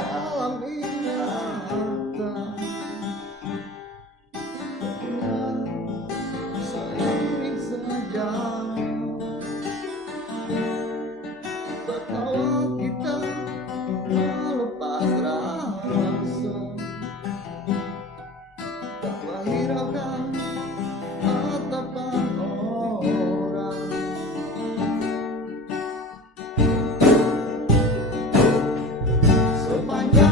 dalam ingatan. Seiring saja tertawa kita melepas rasa, tak menghiraukan tatapan orang. Sepanjang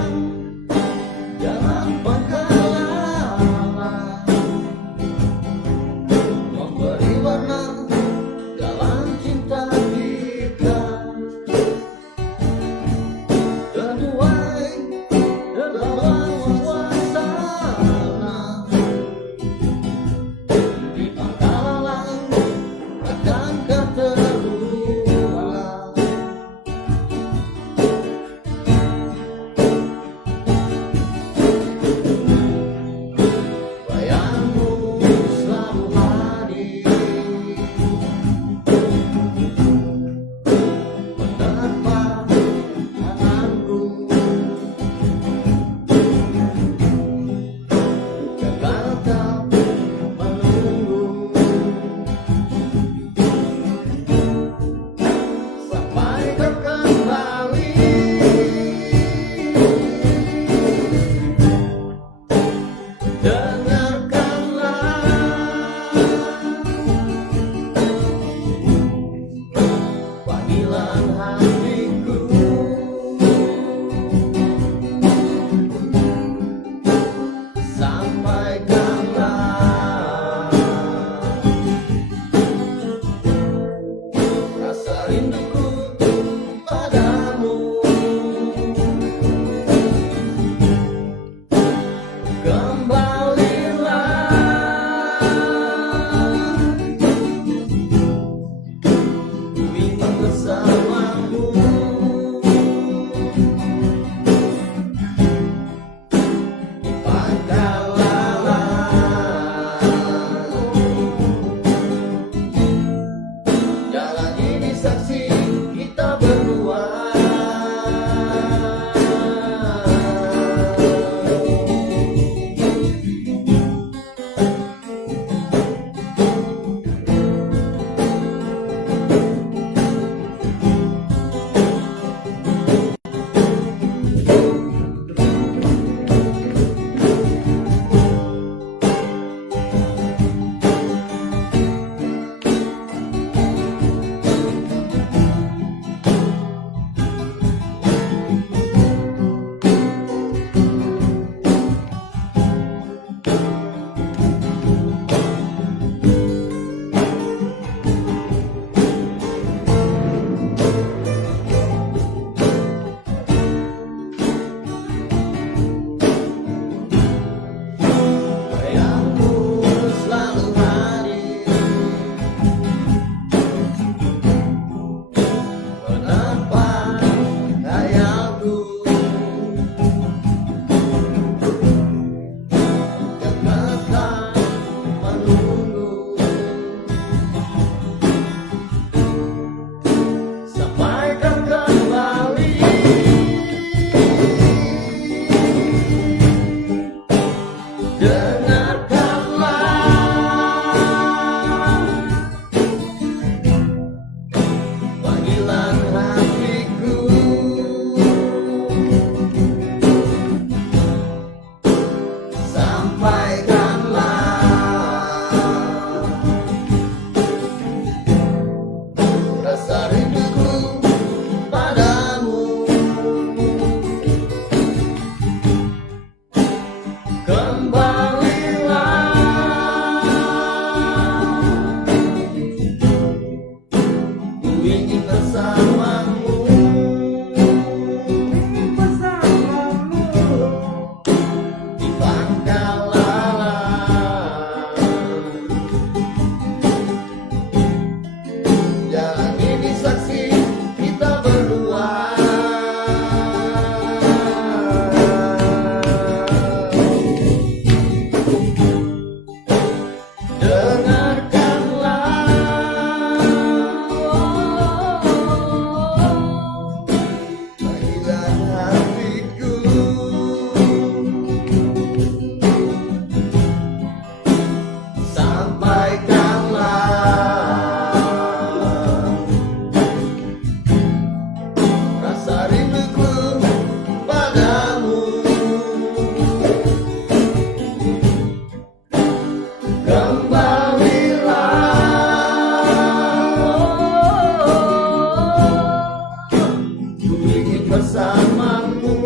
bersamamu,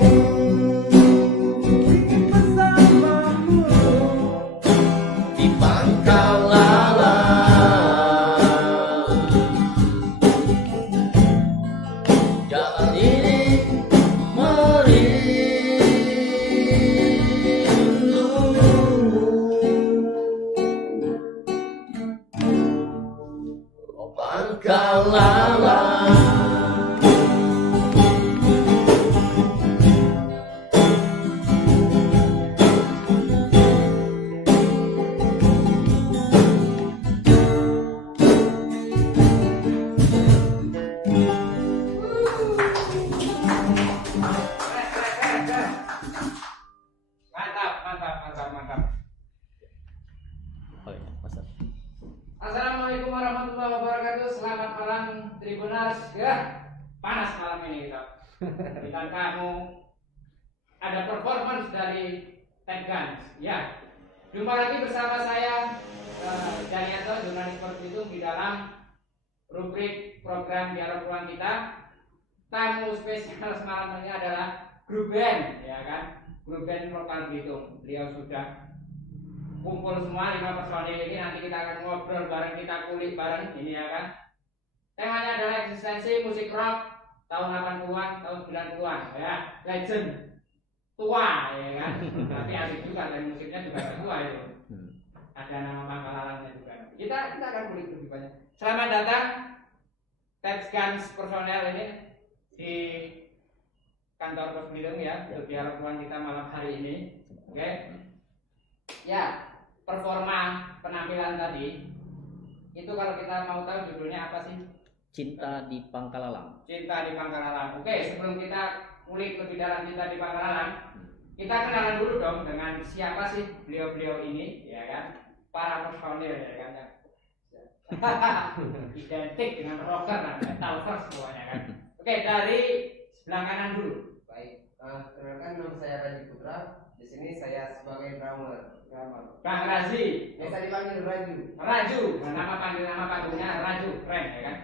ingin bersamamu di Pangkalala. Jalan ini merindu Pangkalala. Mantap. Oh iya, Mas. Assalamualaikum warahmatullahi wabarakatuh. Selamat malam Tribuners. Ya, panas malam ini kita. Bintang kamu ada performance dari Tech Guns. Ya, jumpa lagi bersama saya Janianto, jurnalis Perhitung di dalam rubrik program Dialog Ruang Kita. Tamu spesial semalam ini adalah grup band, ya kan? Grup band lokal Belitung. Beliau sudah kumpul semua 5 personil ini. Nanti kita akan ngobrol bareng, kita kulik bareng ini, ya kan. Temanya adalah eksistensi musik rock tahun 80-an, tahun 90-an, ya. Legend tua, ya kan. Tapi asik juga, dan musiknya juga tua itu. Ada nama Pangkalalannya juga. Kita akan kulik lebih banyak. Selamat datang Tech Guns personel ini di kantor Pos Belitung, ya, untuk dialog ruang kita malam hari ini. Oke. Ya, performa penampilan tadi itu kalau kita mau tahu judulnya apa sih? Cinta di Pangkalalang. Cinta di Pangkalalang. Oke, sebelum kita ulik lebih dalam Cinta di Pangkalalang, kita kenalan dulu dong dengan siapa sih beliau-beliau ini, ya kan? Para personil, ya kan? Identik dengan rocker dan metalverse semuanya kan. Oke, dari sebelah kanan dulu. Baik, kenalkan nama saya Raji Putra. Di sini saya sebagai drummer. Bang Razi. Biasa dipanggil Raju. Raju, nama panggungnya Raju, keren ya kan?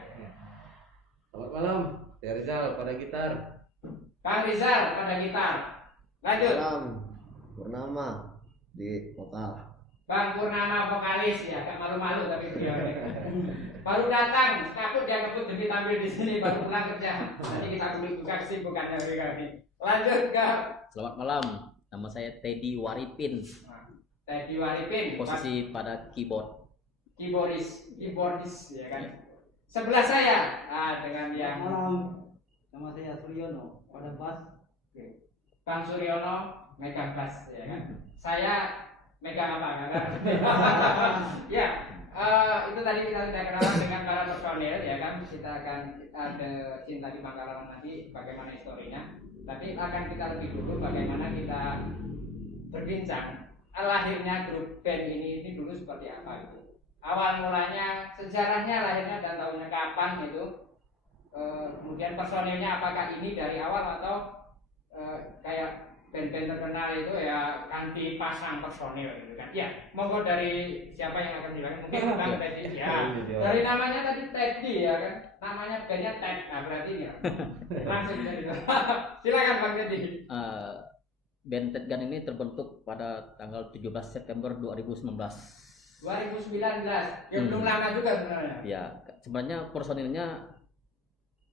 Selamat malam, saya Rizal pada gitar. Bang Rizal pada gitar. Lanjut. Salam Purnama di vokal. Bang Purnama vokalis, ya, gak malu-malu tapi beliau baru datang, takut dia ngebut jadi tampil di sini, baru pulang kerja. Nanti kita buka kesibukannya kali. Lanjut ke. Selamat malam. Nama saya Teddy Waripin. Teddy Waripin. Posisi pada keyboard. Keyboardis, ya kan. Sebelah saya, dengan yang malam. Nama saya Suryono pada bass. Bang Suryono megang bass, ya kan. Saya megang apa? Ya, itu tadi kita sudah kenalan dengan para personil, ya kan. Kita akan ada Cinta di Pangkalalang nanti bagaimana historinya. Tapi akan kita lebih dulu bagaimana kita berbincang lahirnya grup band ini dulu seperti apa gitu. Awal mulanya, sejarahnya, lahirnya dan tahunnya kapan gitu. Kemudian personilnya apakah ini dari awal atau kayak band-band terkenal itu ya ganti pasang personil gitu kan. Ya, monggo dari siapa yang akan bilang? Mungkin Bang Teddy ya. Dari namanya tadi Teddy, ya kan. Namanya bandnya Ted. Nah, berarti ya. Langsung jadi. Silakan Bang Teddy. Band Tech Gun ini terbentuk pada tanggal 17 September 2019. 2019. Ya belum lama juga sebenarnya. Ya, sebenarnya personilnya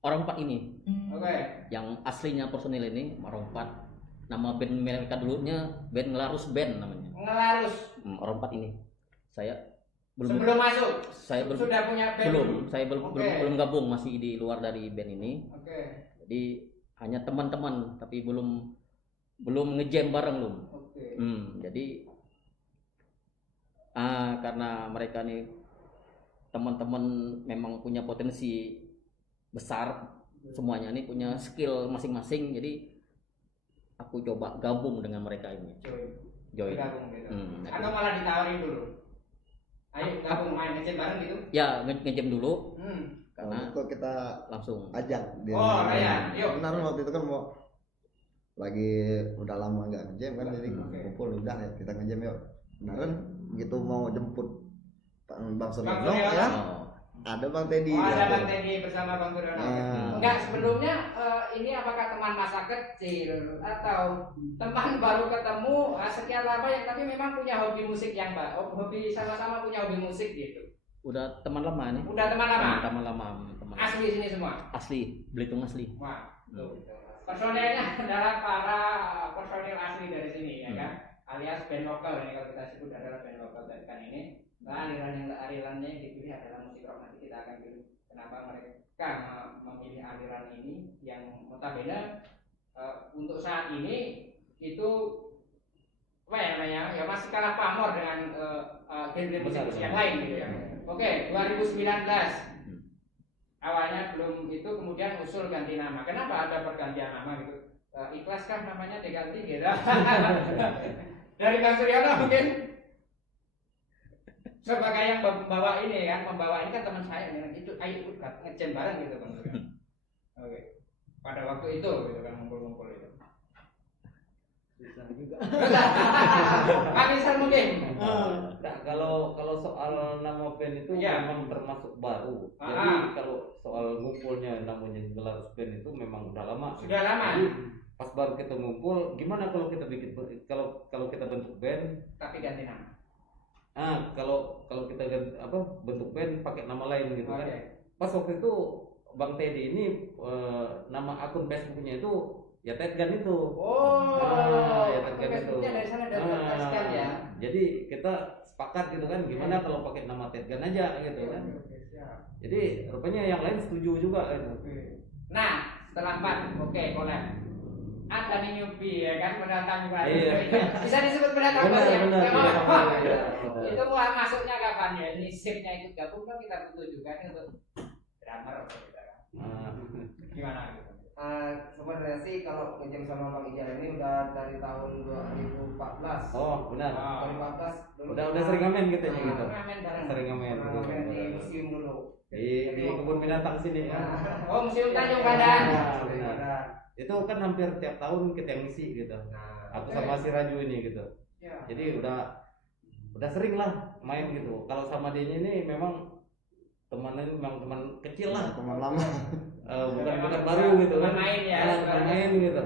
orang 4 ini. Oke. Yang aslinya personil ini orang 4. Nama band mereka dulunya band Ngelarus Band namanya. Ngelarus. Orang 4 ini. Saya belum Sebelum masuk. Saya sudah punya band. Saya belum gabung, masih di luar dari band ini. Oke. Jadi hanya teman-teman tapi belum ngejam bareng belum. Oke. Jadi karena mereka nih teman-teman memang punya potensi besar, semuanya nih punya skill masing-masing, jadi aku coba gabung dengan mereka ini. Join. Gabung gitu. Atau malah ditawarin dulu. Ayo gabung main ngejam bareng gitu. Ya, ngejam dulu. Karena itu kita Langsung ajak dia. Oh, ya. Yuk. Benar, waktu itu kan mau lagi udah lama nggak ngejam kan, jadi kumpul udah ya kita ngejam yuk. Beneran begitu mau jemput Bang Suryono ya, Ada Bang Teddy. Oh, ada dia Bang tuh. Teddy bersama Bang Turyono. Ah. Enggak, sebelumnya ini apakah teman masa kecil atau teman baru ketemu sekian lama yang tapi memang punya hobi musik yang hobi sama-sama punya hobi musik gitu. Udah teman lama nih. Udah teman lama. Teman lama, teman Asli sini semua. asli, Belitung asli. Wah, personelnya adalah para personil asli dari sini ya kan, alias band lokal ini kalau kita sebut adalah band lokal dari kan ini. Nah, alirannya yang dipilih adalah musik rock. Nanti kita akan pilih kenapa mereka memilih aliran ini yang notabene untuk saat ini itu apa ya namanya ya masih kalah pamor dengan genre musik yang lain gitu ya. Oke, 2019 awalnya belum itu, kemudian usul ganti nama. Kenapa ada pergantian nama gitu? Ikhlaskah namanya diganti gitu? Dari Bang Suryono mungkin sebagai yang membawa ini kan teman saya yang itu ayo ngejam bareng gitu Bang Suryono. Oke. Pada waktu itu gitu kan ngumpul-ngumpul itu. Susah juga. Kak Misal mungkin. Nah, kalau soal nama band itu Ya. memang termasuk baru. Ah. Jadi kalau soal ngumpulnya namanya gelar band itu memang udah lama. Sudah lama. Jadi, pas baru kita ngumpul, gimana kalau kita bikin kalau kita bentuk band? Tapi ganti nama. Kalau kita bentuk band pakai nama lain gitu kan. Oke. Pas waktu itu Bang Teddy ini nama akun Facebooknya itu ya Tedgan itu. Oh, ya Tedgan itu. Facebooknya dari sana dari Tedgan ya. Jadi kita sepakat gitu kan, gimana kalau pakai nama Tedgan aja gitu kan. Oke, siap. Jadi rupanya yang lain setuju juga kan. Nah, setelah Pan, oke, collab. Ada nih newbie ya kan, pendatang baru. Iya. Bisa disebut pendatang baru ya? Benar. Iya. Itu mulai masuknya kapan ya? Ini shiftnya ikut gabung kan kita butuh juga nih untuk drummer gitu kan. Gimana gitu? Sebenarnya sih kalau ngejam sama Bang Ijal ini udah dari tahun 2014. Oh, benar. 2014 dulu. Udah sering ngamen gitu ya gitu. Ngamen bareng. Sering ngamen. Ngamen di museum dulu. Di kebun binatang sini ya. Oh, Museum Tanjung Pandan. Benar. Itu kan hampir tiap tahun kita yang ngisi gitu. Aku sama si Raju ini gitu. Ya. Jadi udah sering lah main gitu. Kalau sama dia ini memang memang teman kecil lah. Teman lama. Bukan baru gitu kan. Teman main ya. Teman main gitu.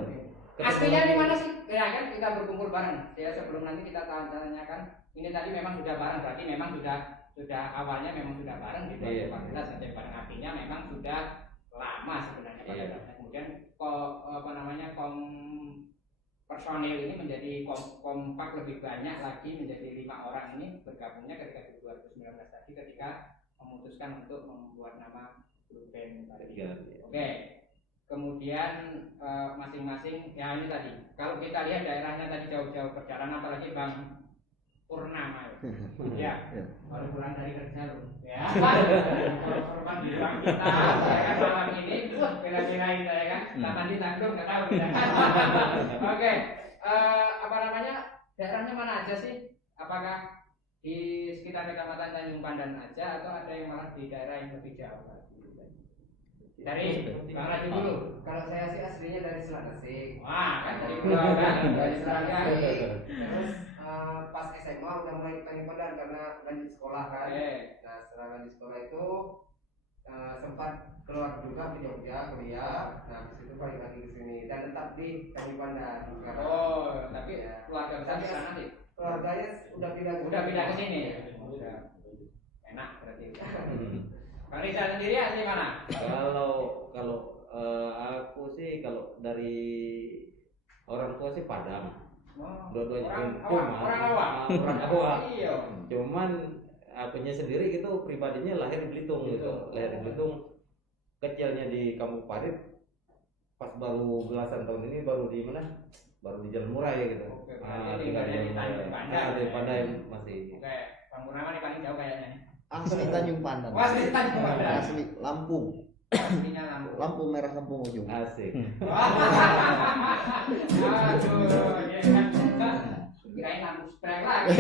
Aslinya di mana sih? Ya kan kita berkumpul bareng. Ya sebelum nanti kita tanyakan. Ini tadi memang sudah bareng, berarti memang sudah awalnya memang sudah bareng gitu. Iya. Kita saja bareng, artinya memang sudah lama sebenarnya pada Iya. dasarnya. Kemudian personil ini menjadi kompak lebih banyak lagi, menjadi 5 orang ini bergabungnya ketika di 2019 tadi ketika memutuskan untuk membuat nama grup band tadi. Iya. Oke. Kemudian masing-masing ya ini tadi. Kalau kita lihat daerahnya tadi jauh-jauh perjalanan, apalagi Bang Purnama ya. Ya. Baru pulang dari kerja loh. Ya. Korban di ruang kita ya kan malam ini bela-belain saya kan. Tak mandi tak belum enggak tahu ya. Oke. Apa namanya? Daerahnya mana aja sih? Apakah di sekitar Kecamatan Tanjung Pandan aja atau ada yang malah di daerah yang lebih jauh? Dari Bang Raju dulu. Kalau saya sih aslinya dari Selat Tasik. Wah, kan dari pulau kan, dari Serangga. Terus pas SMA udah mulai Tanjung Pandan karena lanjut sekolah kan. Nah setelah lanjut sekolah itu sempat keluar juga ke Jogja kuliah. Nah habis itu balik lagi ke sini dan tetap di Tanjung Pandan sekarang. Oh, tapi Ya. keluarga besar di sana sih. Keluarganya udah pindah Ke sini. Udah. Enak berarti. Bang Rizal sendiri asli mana? Kalau aku sih kalau dari orang tua sih Padang. Dua-duanya orang awam. Orang awam. Iya. Cuman akunya sendiri gitu pribadinya lahir di Belitung gitu. Lahir di Belitung, kecilnya di Kampung Parit. Pas baru belasan tahun ini baru di mana? Baru di Jalan Murai gitu. Oke, berarti tinggalnya di Tanjung Pandan. Di Pandan masih. Oke, Bang Purnama nih paling jauh kayaknya. Asli Tanjung Pandan. Wah, asli Tanjung Pandan. Asli Lampung. Aslinya Lampung. Lampu merah kampung ujung. Asik. Aduh, ya kan. Kirain lampu sprek lagi.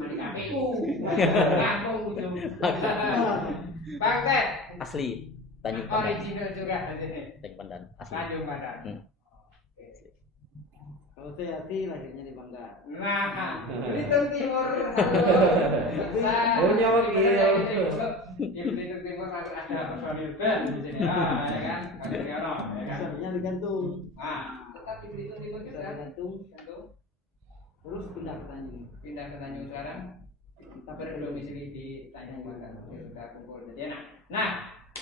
Mandi KPU. Kampung ujung. Bang Ted, Asli Tanjung Pandan. original juga di sini. Tanjung Pandan. Asli. Tanjung Pandan. Kalau saya sih lahirnya di Banggar. Nah, Belitung Timur. Punya wakil. Di Belitung Timur nanti ada personil band di sini, ya kan? Ada Riono, ya kan? Misalnya di Gantung. Tetap di Belitung Timur Di juga. Gantung. Terus pindah ke Tanjung. Pindah ke Tanjung sekarang. Kita berdomisili di Tanjung Bangka. Sudah kumpul jadi enak. Nah,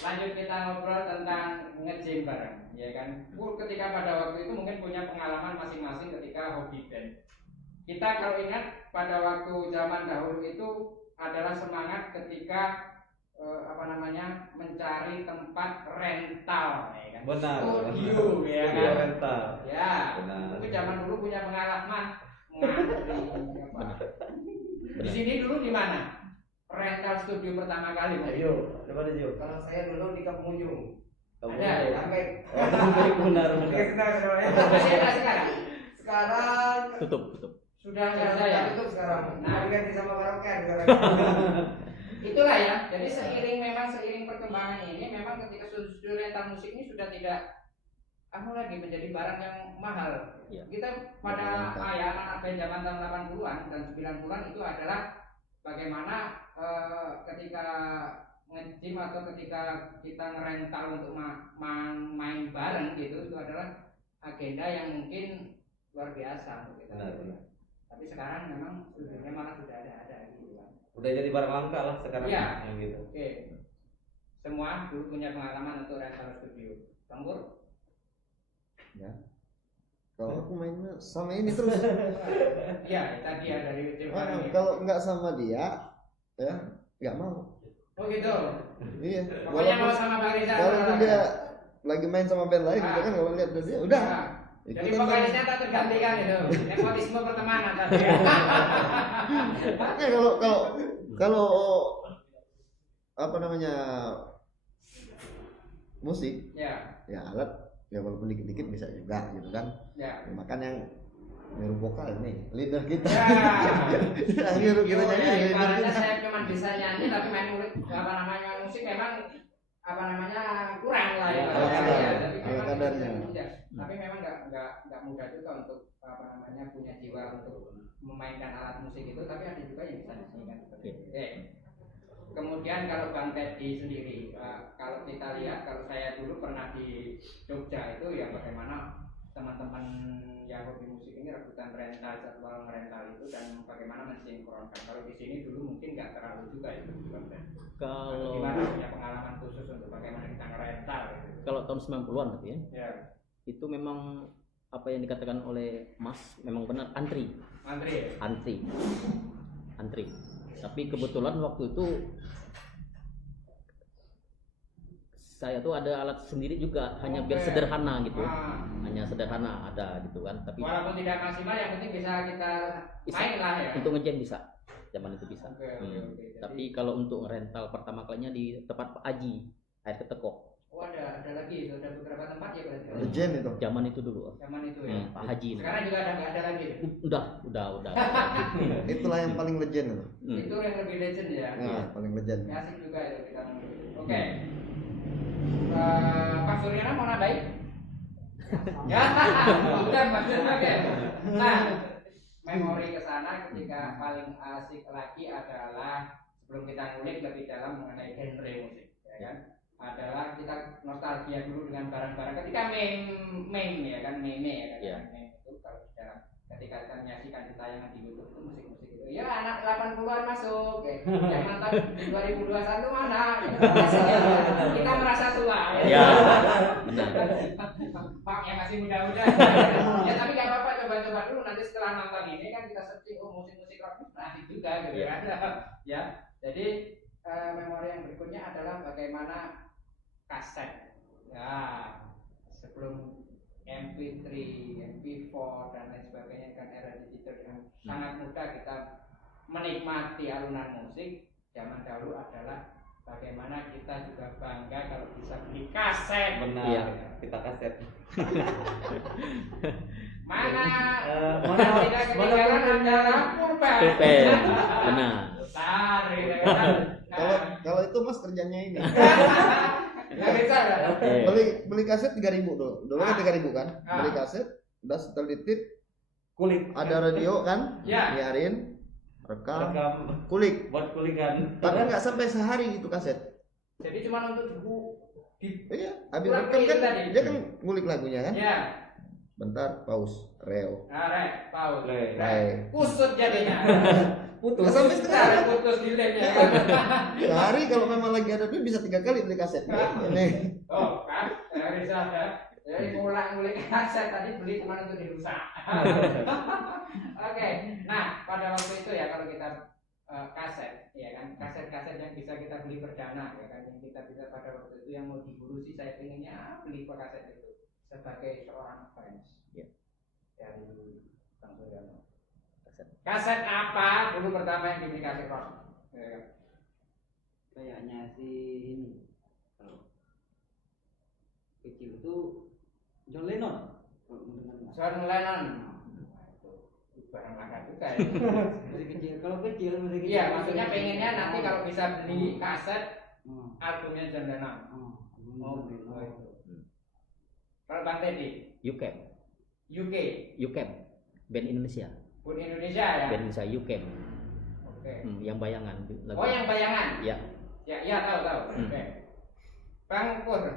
lanjut kita ngobrol tentang nge-gym bareng, ya kan? Ketika pada waktu itu mungkin punya pengalaman masing-masing ketika hobi band. Kita kalau ingat pada waktu zaman dahulu itu adalah semangat ketika mencari tempat rental, ya kan? Benar. Studio, ya kan? Studio rental. Ya, Benar. mungkin zaman dulu punya pengalaman ngantri apa. Di sini dulu di mana? Rental studio pertama kali. Ayo, di mana Jo? Kalau saya dulu di Kampung Ujung. Ada, Sampai Benar. Masih ada sekarang? sekarang Tutup. Sudah nggak ada sudah ya? tutup sekarang. Nah. Diganti sama Barokan sekarang. Itulah ya. Jadi seiring perkembangan ini memang ketika studio rental musik ini sudah tidak lagi menjadi barang yang mahal. Ya. Kita pada anak band zaman tahun 80-an dan 90-an itu adalah bagaimana ketika nge-gym atau ketika kita ngerental untuk main bareng gitu, itu adalah agenda yang mungkin luar biasa untuk kita. Tapi sekarang memang studionya malah sudah ada gitu kan. Udah jadi barang langka lah sekarang. Iya. Yang gitu. Oke. Semua dulu punya pengalaman untuk rental studio. Campur? Ya. Kalau aku mainnya sama ini terus. Iya, tadi ya dari Jepang. Kalau nggak sama dia, ya nggak mau. Oh gitu. Iya. Pokoknya mau sama Bang Rizal. Walaupun dia lagi main sama band lain, gitu kan kalau lihat dari dia, udah. Jadi vokalisnya tak tergantikan itu. Nepotisme pertemanan tadi. Ya kalau apa namanya musik, Ya. ya alat, ya walaupun dikit-dikit bisa juga gitu kan. Ya. Makan yang nyuruh vokal nih, leader kita. Ya. Yang nyuruh kita nyanyi, leader Ibaratnya kita. saya cuma bisa nyanyi tapi main musik memang kurang lah ya. Ala kadar, Ya, tapi ala memang kadarnya. ya, tapi memang nggak mudah juga untuk punya jiwa untuk memainkan alat musik itu, tapi ada juga yang bisa nyanyikan seperti itu. Oke. Kemudian kalau Bang Teddy sendiri, kalau kita lihat, kalau saya dulu pernah di Jogja itu ya bagaimana teman-teman yang hobi musik ini rebutan rental, jadwal rental itu dan bagaimana mensinkronkan. Kalau di sini dulu mungkin nggak terlalu juga itu Bang Teddy. Kalau Gimana punya pengalaman khusus untuk bagaimana kita ngerental gitu. kalau tahun 90-an tapi ya, Ya, itu memang apa yang dikatakan oleh Mas memang benar, antri. Tapi kebetulan waktu itu saya tuh ada alat sendiri juga, hanya biar sederhana gitu. Hanya sederhana ada gitu kan, tapi walaupun tidak maksimal yang penting bisa kita main lah ya. untuk nge-jam bisa. Zaman itu bisa. Oke. Jadi- Tapi kalau untuk rental pertama kalinya di tempat Pak Aji, air ketekok. Oh ada lagi, ada beberapa tempat ya berarti. Legend itu. Zaman itu dulu. Zaman itu ya. Pak Haji. Sekarang juga nggak ada lagi. Udah. Itulah yang paling legend itu. Itu yang lebih legend ya. Nah, paling legend. Asik juga itu kita ngomongin. Oke. Pak Suryana mau nambahin? Ya, udah maksudnya oke. Nah, memori ke sana ketika paling asik lagi adalah sebelum kita ngulik lebih dalam mengenai genre musik, ya kan? Adalah kita nostalgia dulu dengan barang-barang ketika meme ya kan, meme ya kan. Iya. Meme itu kalau ketika kita menyaksikan di tayangan di YouTube itu musik-musik itu. Ya anak 80-an masuk, yang nonton di 2021 mana? Kita merasa tua. Ya. Benar. Pak yang masih muda-muda. Ya tapi gak apa-apa, coba-coba dulu nanti setelah nonton ini kan kita searching musik-musik rock asik juga gitu kan. Ya. Jadi memori yang berikutnya adalah bagaimana kaset. Ya, sebelum MP3, MP4 dan lain sebagainya kan era digital yang sangat mudah kita menikmati alunan musik. Zaman dahulu adalah bagaimana kita juga bangga kalau bisa beli kaset. Benar. Iya. Kita kaset. Mana mana tidak ketinggalan adalah pulpen. Benar. Besar gitu kan. Kalau itu Mas kerjanya ini. Nggak bisa ya? Beli kaset 3.000 dulu. Dulu kan 3.000 kan. Beli kaset, udah setel ditip kulik ada radio kan, Ya. nyiarin, rekam, rekam kulik. buat kulikan. Tapi nggak sampai sehari gitu kaset. Jadi cuma untuk di Iya, habis Kurang rekam kan tadi. dia kan ngulik lagunya kan. ya, Bentar, pause, reo. arek, pause, Play. kusut jadinya. Nggak sampai setengah hari. Putus delaynya. Sehari kalau memang lagi ada duit bisa 3 kali beli kaset. Ini. Oh kan, bisa ada. Jadi ngulik kaset tadi beli cuma untuk dirusak. Oke, nah pada waktu itu ya kalau kita kaset, ya kan, kaset-kaset yang bisa kita beli perdana, ya kan, yang kita bisa pada waktu itu yang mau diburu sih saya pengennya beli kaset itu sebagai seorang fans dari Bang Suryono. Kaset apa dulu pertama yang dibeli kaset rock? Ya kan? Kayaknya si ini kalau kecil itu John Lennon. Kalau mendengar John Lennon. Itu barang langka juga ya. masih kecil. Kalau kecil masih kecil. Iya, maksudnya pengennya nanti kalau bisa beli kaset Hmm. albumnya John Lennon. Oh, itu. Kalau Bang Teddy, UCAM, UK, UCAM, band Indonesia, pun Indonesia ya. band Indonesia UCAM, Oke. yang bayangan. lagu. Oh yang bayangan. Ya, Ya tahu. Oke. Bang Pur.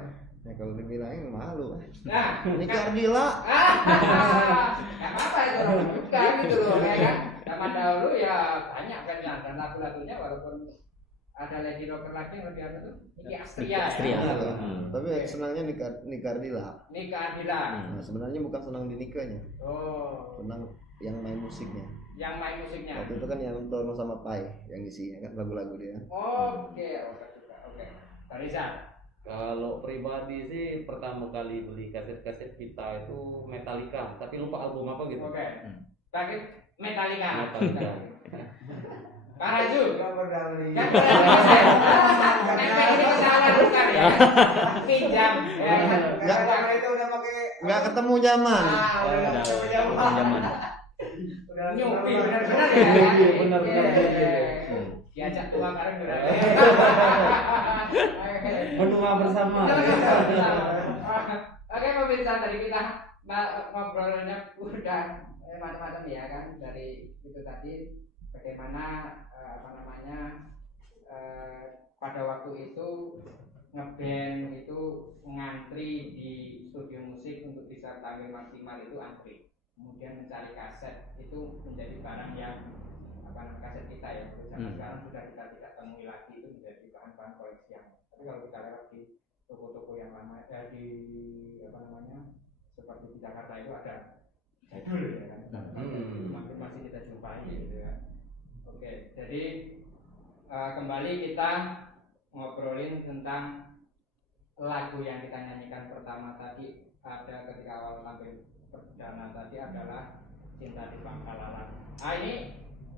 Ya kalau dibilangin malu. Nah, Ini Cardila. Nggak apa-apa itu loh, bukan gitu loh, ya kan. Zaman dahulu ya banyak kan dan lagu-lagunya walaupun ada Lady Rocker lagi yang lebih apa tuh? Niki Astria. Astria. Ya? Tapi senangnya di Cardila. Nika Adila. Nah, sebenarnya bukan senang di nikahnya, Oh, senang yang main musiknya. yang main musiknya. Waktu itu kan yang Tono sama Pai yang isinya kan lagu-lagu dia. Oke. Barisa. Kalau pribadi sih pertama kali beli kaset-kaset kita itu Metallica, tapi lupa album apa gitu. Oke. Pakai Metallica. Metallica. Kak Raju. Nggak berdalih. Kan nempel ini kesalahan bukan ya? Pinjam. Ya kan? Karena itu udah pakai Nggak ketemu zaman. Udah ketemu zaman. udah Nyupi langsung benar-benar ya. Nyupi, benar-benar. Diajak tua bareng juga. Benua bersama. Oke pemirsa, tadi kita ngobrolnya udah macam-macam ya kan, dari itu tadi bagaimana pada waktu itu ngeband itu ngantri di studio musik untuk bisa tampil maksimal itu antri, kemudian mencari kaset itu menjadi barang yang kaset kita ya, zaman sekarang sudah kita tidak temui lagi, itu menjadi bahan-bahan koleksi yang. Tapi kalau kita lewat di toko-toko yang lama di seperti di Jakarta itu ada jadul ya kan, masih kita jumpai gitu ya. Oke, jadi kembali kita ngobrolin tentang lagu yang kita nyanyikan pertama tadi, ada ketika awal tampil perdana tadi adalah Cinta di Pangkalalan. Ini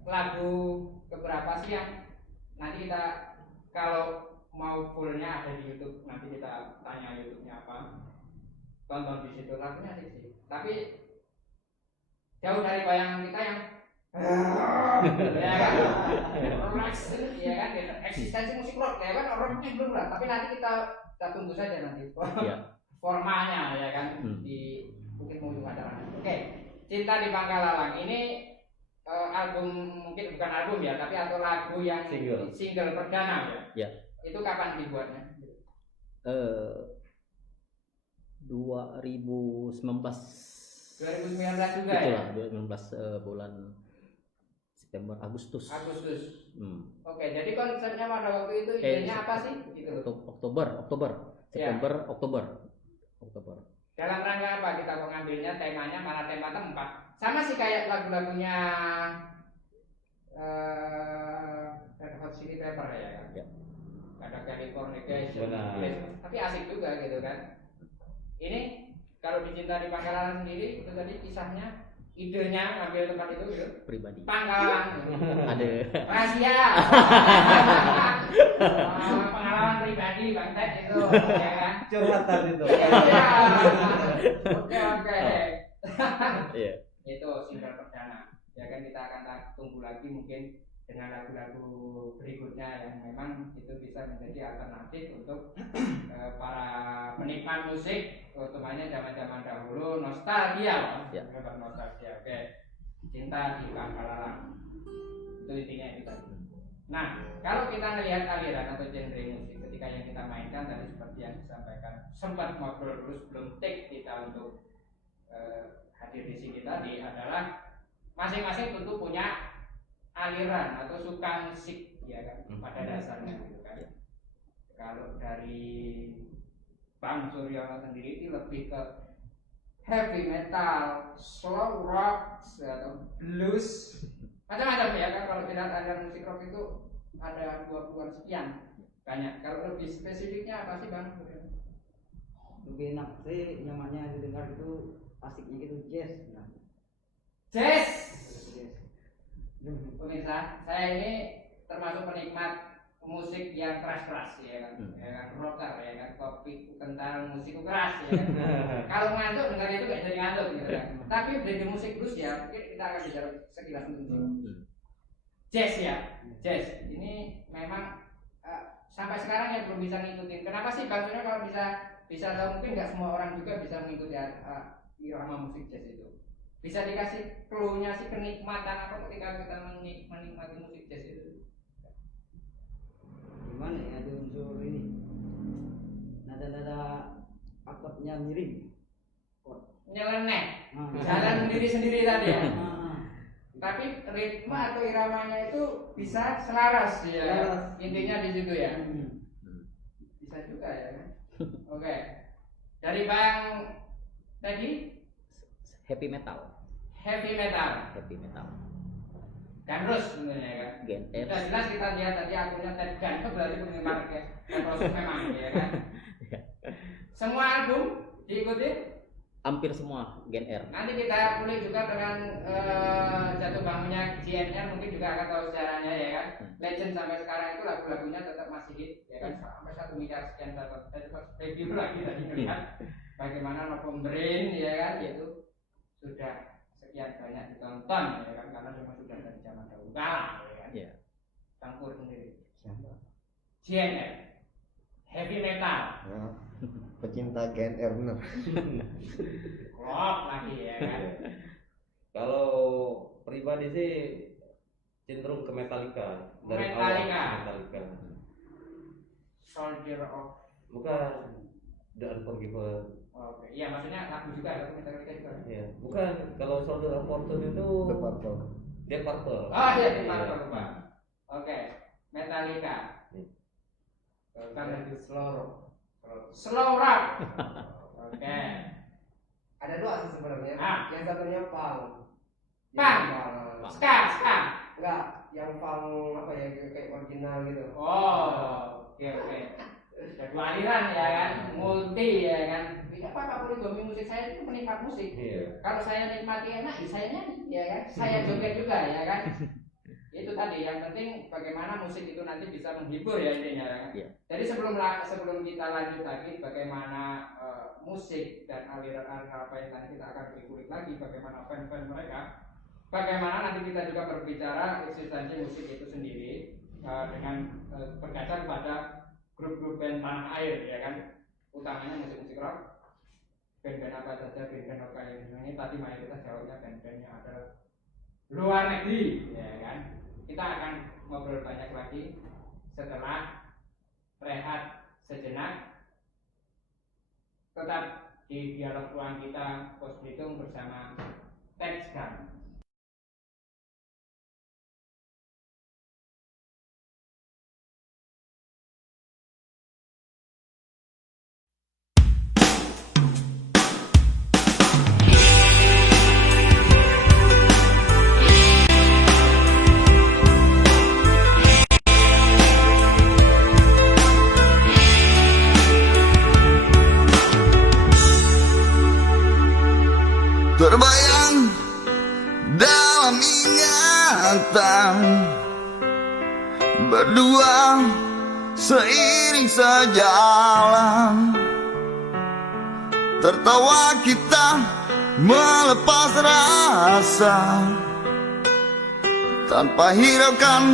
lagu keberapa sih yang nanti kita kalau mau fullnya ada di YouTube, nanti kita tanya YouTube-nya apa, tonton di situ, lagunya sih. Tapi jauh dari bayangan kita yang ya kan, relax, ya kan, eksistensi musik rock, ya kan, rocknya belum lah. Tapi nanti kita tunggu saja nanti formanya, ya kan, di mungkin ujung acaranya. Oke, Cinta di Pangkalalang ini album, mungkin bukan album ya, tapi atau lagu yang single perdana ya. Itu kapan dibuatnya? 2019 juga ya? 2019 bulan September Agustus. Oke, jadi konsepnya pada waktu itu idenya apa sih? Gitu. Oktober. September, Oktober. Dalam rangka apa kita mengambilnya, temanya mana tema tempat? Sama sih kayak lagu-lagunya Red Hot Chili Pepper ya kan? Ya. Ada Californication, tapi asik juga gitu kan. Ini kalau di Cinta di Pangkalalan sendiri itu tadi kisahnya, idenya ngambil tempat itu gitu. Pribadi. Pangkalan. Ada. Rahasia. Pengalaman pribadi Bang Ted itu, ya kan? Curhatan itu. Iya. Oke. Iya. Itu single perdana. Ya kan, kita akan tunggu lagi mungkin dengan lagu-lagu berikutnya yang memang itu bisa menjadi alternatif untuk para penikmat musik, utamanya zaman-zaman dahulu, nostalgia. Ya. Nostalgia. Oke. cinta di Bangkalan. Itu intinya itu tadi. Nah, kalau kita melihat aliran atau genre musik ketika yang kita mainkan tadi seperti yang disampaikan, sempat ngobrol terus belum take kita untuk hadir di sini tadi adalah masing-masing tentu punya aliran atau suka musik ya kan pada dasarnya gitu kan. Kalau dari Bang Suryono sendiri itu lebih ke heavy metal, slow rock atau blues, macam-macam ya kan. Kalau tidak aliran musik rock itu ada 20-an sekian banyak. Kalau lebih spesifiknya apa sih Bang? Lebih enak sih nyamannya didengar itu asiknya gitu jazz. Nah. Jazz. Jazz. Pemirsa, saya ini termasuk penikmat musik yang keras-keras ya kan, ya kan, rocker ya kan, topik tentang musik keras ya kan. Kalau ngantuk dengar itu gak jadi ngantuk gitu kan. Tapi dari musik blues ya, mungkin kita akan bicara sekilas musik. Jazz ya, jazz ini memang sampai sekarang ya belum bisa ngikutin. Kenapa sih Bang Suryo kalau bisa tahu, mungkin nggak semua orang juga bisa mengikuti irama musik jazz itu. Bisa dikasih clue-nya sih kenikmatan apa ketika kita menikmati musik jazz itu? Gimana ya, ada unsur ini nada-nada akordnya miring, Nyeleneh, jalan sendiri-sendiri tadi ya. Tapi ritme atau iramanya itu bisa selaras ya. Selaras. Intinya di situ ya. Bisa juga ya kan. Oke. Dari Bang tadi Heavy metal. heavy metal. Heavy metal. Ganrus sebenarnya kan. Gen R. Sudah jelas kita lihat tadi akunnya Ted Gun itu berarti penggemar ya. Terus memang ya kan. Semua album diikuti. Hampir semua Gen R. Nanti kita kulik juga dengan jatuh bangunnya GNR, mungkin juga akan tahu sejarahnya ya kan. Legend sampai sekarang itu lagu-lagunya tetap masih hit ya kan, sampai 1 miliar sekian satu. Saya juga review lagi tadi melihat bagaimana November Rain ya kan, itu sudah sekian banyak ditonton ya kan, karena memang sudah dari zaman dahulu kala ya kan. Iya. Campur sendiri. GNR heavy metal. Nah, pecinta GNR bener. Rock lagi ya kan. Kalau pribadi sih cenderung ke Metallica. Dari Metallica. awal Metallica. Soldier of Bukan The Unforgiven. Oke, iya maksudnya lagu juga lagu Metallica juga. Iya, bukan. Kalau Soldier of Fortune itu The Purple. Deep Purple. Oh iya, Iya. lupa. Oke, Metallica. Kan lagi slow rock. Slow rock. Oke. Ada dua sih sebenarnya. Ah. Yang satunya punk. Punk. Yang Ska. enggak, yang punk apa ya, kayak original gitu. Oh, oke. Ada dua aliran ya kan, multi ya kan. Tidak apa-apa, poligami musik saya itu penikmat musik. Iya. Kalau saya nikmati enak, ya saya nyanyi ya kan. Saya joget juga ya kan. Itu tadi yang penting bagaimana musik itu nanti bisa menghibur ya intinya ya kan. Iya. Jadi sebelum kita lanjut lagi bagaimana musik dan aliran apa yang nanti kita akan kulik lagi bagaimana fan-fan mereka, bagaimana nanti kita juga berbicara eksistensi musik itu sendiri dengan berkaca pada grup-grup band tanah air ya kan, utamanya musik-musik rock, band-band apa saja, band-band lokal yang ini tadi mayoritas jawabnya band-band yang ada luar negeri ya kan. Kita akan ngobrol banyak lagi setelah rehat sejenak. Tetap di dialog ruang kita Pos Belitung bersama Ted Gun. Terbayang dalam ingatan berdua seiring sejalan, tertawa kita melepas rasa tanpa hiraukan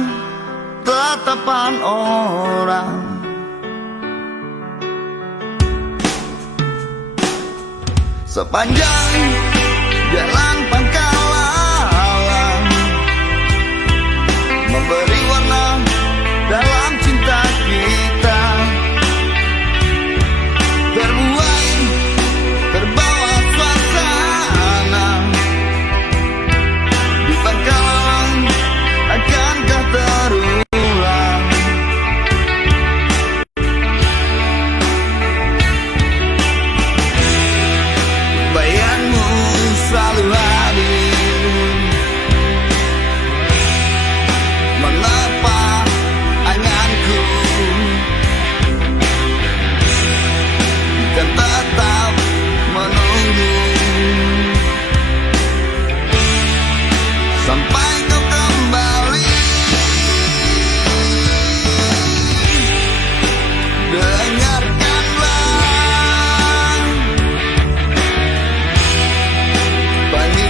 tatapan orang. Sepanjang jalan Pangkalan memberi warna dalam cinta kita. Terbuai, terbawa suasana di Bangkalan, akankah terulang? Bayangmu selalu hadir, menerpa anganku, dan tetap menunggu sampai kau kembali. Dengarkanlah panggilan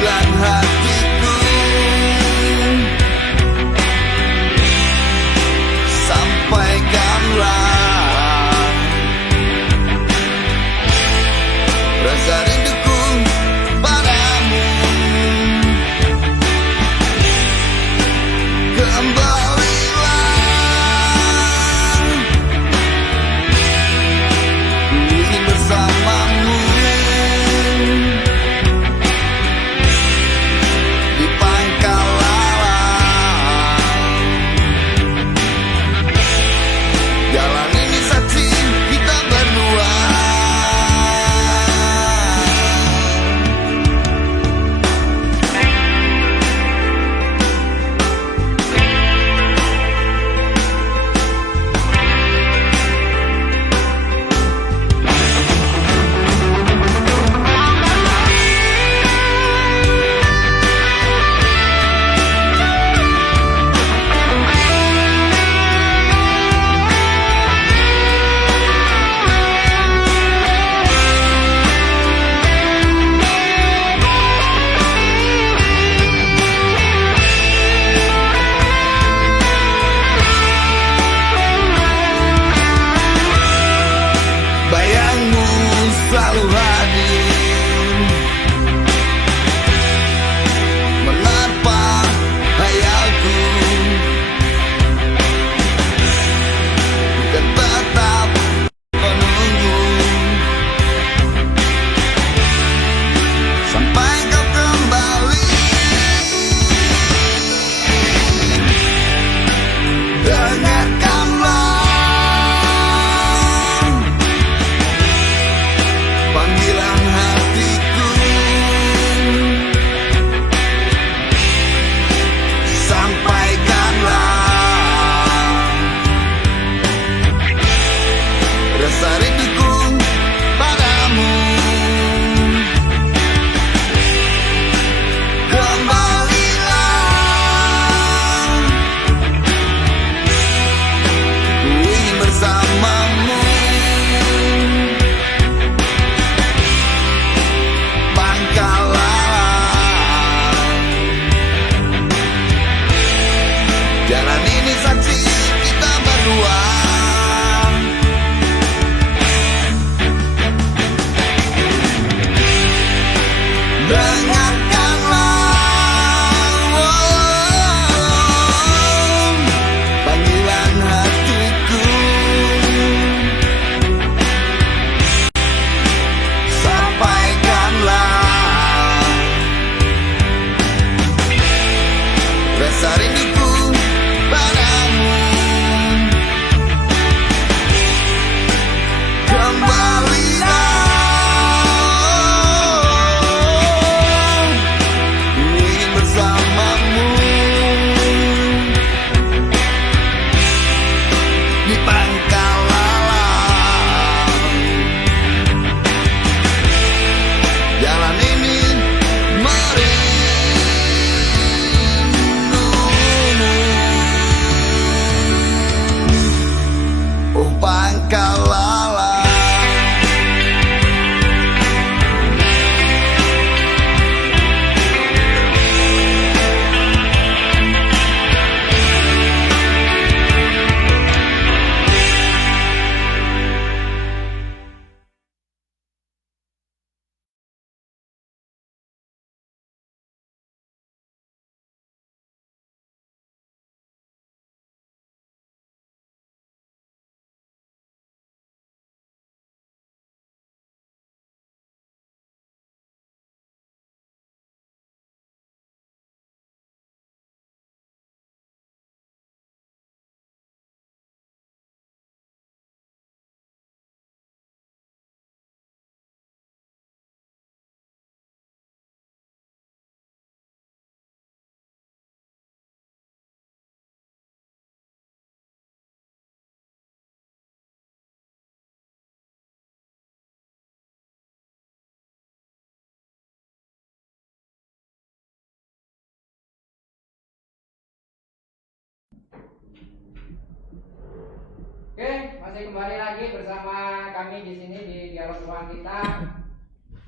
Oke, masih kembali lagi bersama kami di sini di dialog ruang kita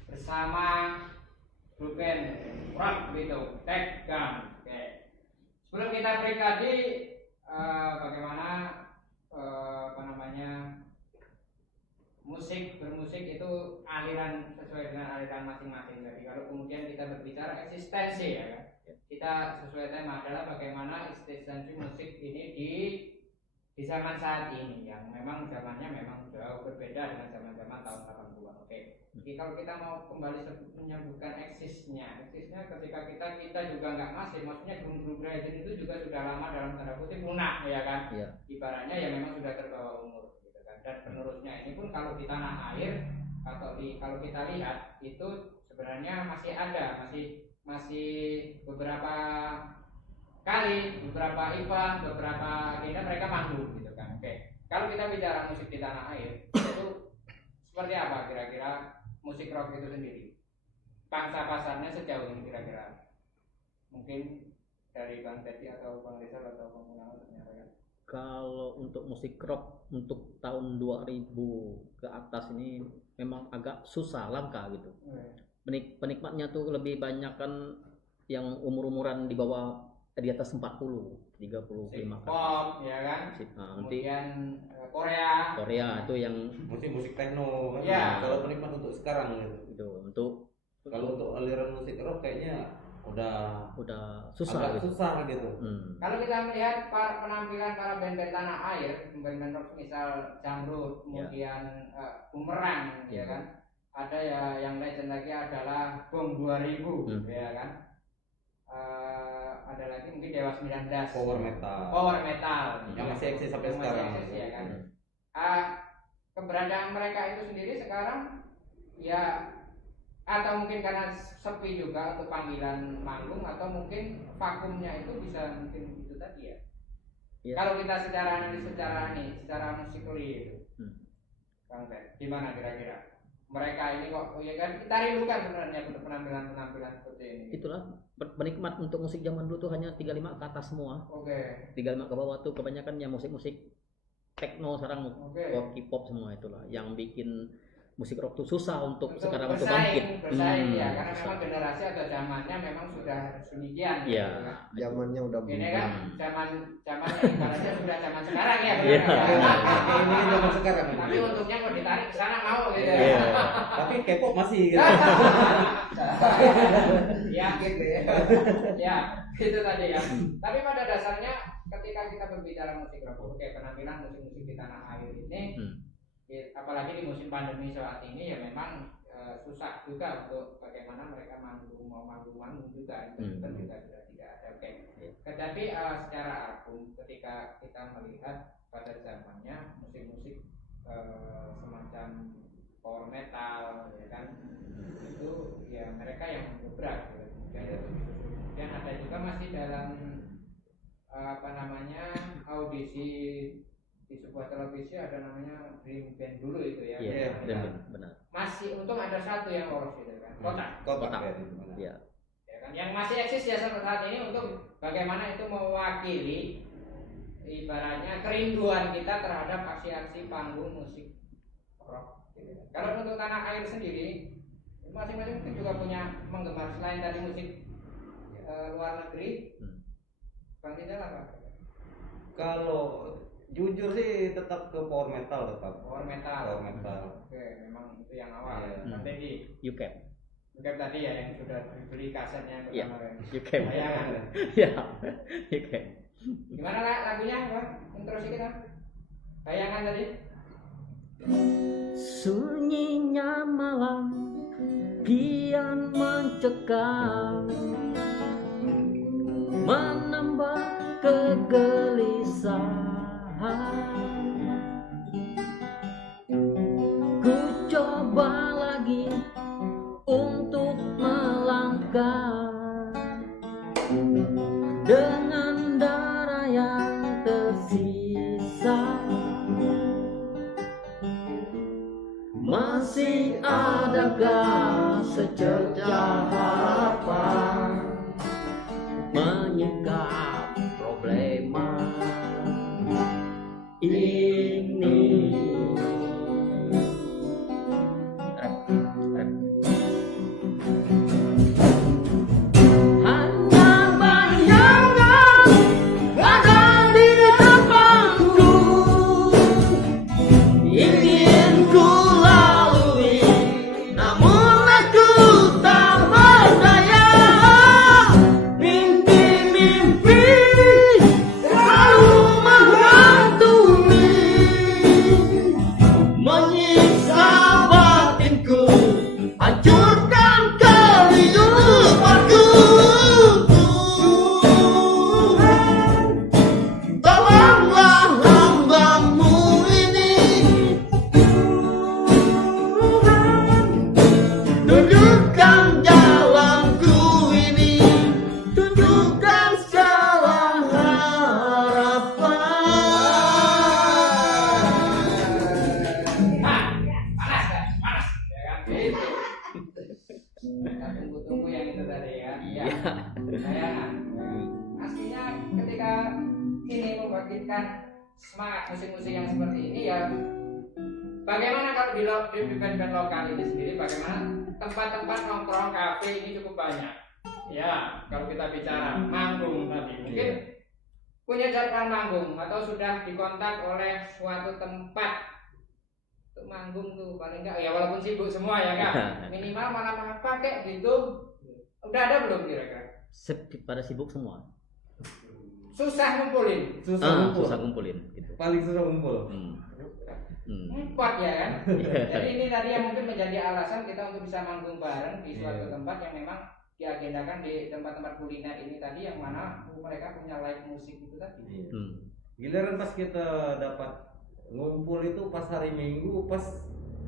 bersama grup band rock gitu, Tag Gun. Oke. Sebelum kita break tadi, bagaimana bermusik itu aliran sesuai dengan aliran masing-masing. Jadi kalau kemudian kita berbicara eksistensi ya kan, kita sesuai tema adalah bagaimana eksistensi musik ini di zaman saat ini yang memang zamannya memang jauh berbeda dengan zaman-zaman tahun 80-an. Oke. Jadi kalau kita mau kembali menyebutkan eksisnya ketika kita juga nggak masih, maksudnya grup-grup Brazil itu juga sudah lama dalam tanda kutip punah ya kan. Iya. Ibaratnya ya memang sudah terbawa umur gitu kan. Dan penerusnya ini pun kalau di tanah air atau kalau kita lihat itu sebenarnya masih ada, masih beberapa kali, beberapa event, beberapa agenda mereka manggung gitu kan. Oke. Kalau kita bicara musik di tanah air itu seperti apa kira-kira musik rock itu sendiri? Pangsa pasarnya sejauh ini kira-kira? Mungkin dari Bang Teddy atau Bang Rizal atau Bang Munawar menyampaikan. Kalau untuk musik rock untuk tahun 2000 ke atas ini memang agak susah, langka gitu. Penikmatnya tuh lebih banyak kan yang umur-umuran di bawah, di atas 40, 35 pop ya kan. Kemudian Korea itu yang musik techno kan. Ya. Kalau penikmat untuk sekarang gitu. Untuk kalau untuk aliran musik rock kayaknya udah susah agak gitu. susah gitu. Kalau kita melihat penampilan para band-band tanah air, band-band rock misal Jamrud, kemudian Bumerang ya kan. Ada ya yang legend lagi adalah Bom 2000 ya kan. Ada lagi mungkin Dewa 19, Power metal yang masih eksis sampai sekarang ya kan. Keberadaan mereka itu sendiri sekarang ya, atau mungkin karena sepi juga untuk panggilan manggung, atau mungkin vakumnya itu bisa mungkin itu tadi ya. Kalau kita secara musikali itu Kang Ted, gimana kira-kira mereka ini kok ya kan kita rindukan sebenarnya untuk penampilan seperti ini. Itulah penikmat untuk musik zaman dulu tuh hanya 35 ke atas semua. Oke. 35 ke bawah tuh kebanyakan ya musik-musik techno sekarang, K-pop semua itulah yang bikin musik rock tuh susah untuk sekarang untuk bangkit. Bersaing ya, karena memang generasi atau zamannya memang sudah demikian. Iya. Zamannya udah ini kan zaman ibaratnya sudah zaman sekarang ya. Iya. Ini zaman sekarang. Tapi untuknya kok ditarik ke sana mau gitu. Iya. Tapi K-pop masih gitu. Ya gitu ya. Ya, itu tadi ya. Tapi pada dasarnya ketika kita berbicara musik rock, oke, penampilan musik-musik di tanah air ini apalagi di musim pandemi saat ini ya memang susah juga untuk bagaimana mereka manggung juga, itu juga sudah tidak ada. Oke. Tetapi secara album ketika kita melihat pada zamannya musik-musik semacam power metal ya kan, itu ya mereka yang berat gitu. Kemudian ada juga masih dalam audisi di sebuah televisi, ada namanya Dream Band dulu itu ya. Iya, benar. Masih untung ada satu yang lolos gitu kan. Kotak. Iya. Ya kan, yang masih eksis ya sampai saat ini untuk bagaimana itu mewakili ibaratnya kerinduan kita terhadap aksi-aksi panggung musik rock gitu kan. Kalau untuk tanah air sendiri masing-masing itu juga punya penggemar selain dari musik luar negeri. Bang Rizal apa? Kalau jujur sih tetap ke power metal. Power metal. Oke, memang itu yang awal. Bang Teddy. UCAP tadi ya yang sudah dibeli kasetnya pertama kali. UCAP. Bayangan. Iya. UCAP. Gimana lah lagunya, Bang? Intro kita. Bayangan tadi. Sunyinya malam kian mencekam, menambah kegelisahan. Ku coba lagi untuk melangkah dengan darah yang tersisa. Masih adakah secercah harapan menyingkap problema? semangat musik-musik yang seperti ini ya. Bagaimana kalau di band-band lokal ini sendiri, bagaimana tempat-tempat nongkrong kafe ini cukup banyak. Ya, kalau kita bicara manggung tadi, mungkin punya jadwal manggung atau sudah dikontak oleh suatu tempat untuk manggung tuh paling enggak ya walaupun sibuk semua ya kan, minimal malam apa kayak gitu. Udah ada belum kira-kira? Pada sibuk semua. Susah ngumpulin. Susah ngumpulin gitu. Paling susah ngumpul. Empat ya kan. Jadi ini tadi yang mungkin menjadi alasan kita untuk bisa manggung bareng di suatu tempat yang memang diagendakan di tempat-tempat kuliner ini tadi, yang mana mereka punya live musik itu tadi. Giliran pas kita dapat ngumpul itu pas hari Minggu, pas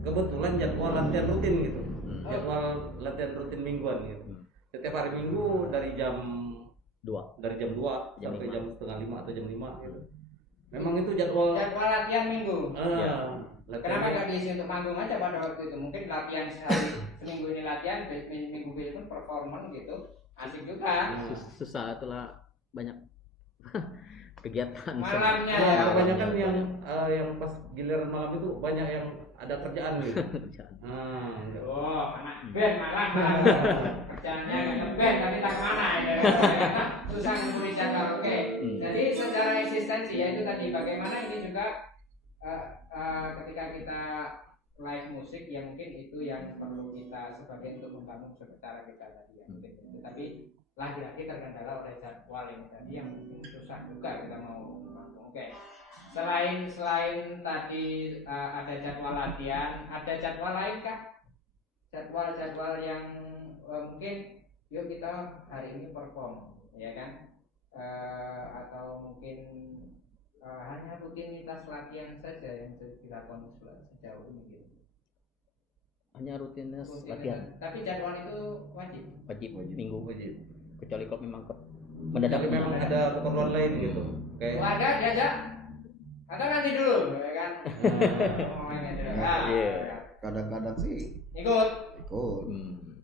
kebetulan jadwal latihan rutin gitu. Jadwal latihan rutin mingguan gitu. Setiap hari Minggu dari jam 2 sampai jam setengah 5 atau jam 5 gitu. Memang itu jadwal latihan minggu. Kenapa latihan. nggak diisi untuk manggung aja pada waktu itu? Mungkin latihan seminggu ini latihan, minggu besok performan gitu, asik juga. Susah itulah, banyak kegiatan. Malamnya ya. Kebanyakan yang pas giliran malam itu banyak yang ada kerjaan gitu. Anak band malam kerjaannya nge-band tapi tak mana ya. Susah ngumpulin jadwal. Oke. Jadi secara eksistensi ya itu tadi, bagaimana ini juga ketika kita live musik ya mungkin itu yang perlu kita sebagai untuk membangun secara kita tadi ya mungkin itu. Tapi lagi-lagi terkendala oleh jadwal ini tadi yang mungkin susah juga kita mau manggung. Oke. Selain tadi ada jadwal latihan, ada jadwal lain kah? Jadwal yang mungkin yuk kita hari ini perform, ya kan? Atau mungkin hanya rutinitas latihan saja yang dilakukan sejauh ini gitu. Hanya rutinitas latihan. Tapi jadwal itu wajib minggu wajib. Kecuali kalau memang mendadak, memang ada keperluan lain gitu. Kayak keluarga diajak atau nanti dulu, ya kan? Kadang-kadang sih ikut.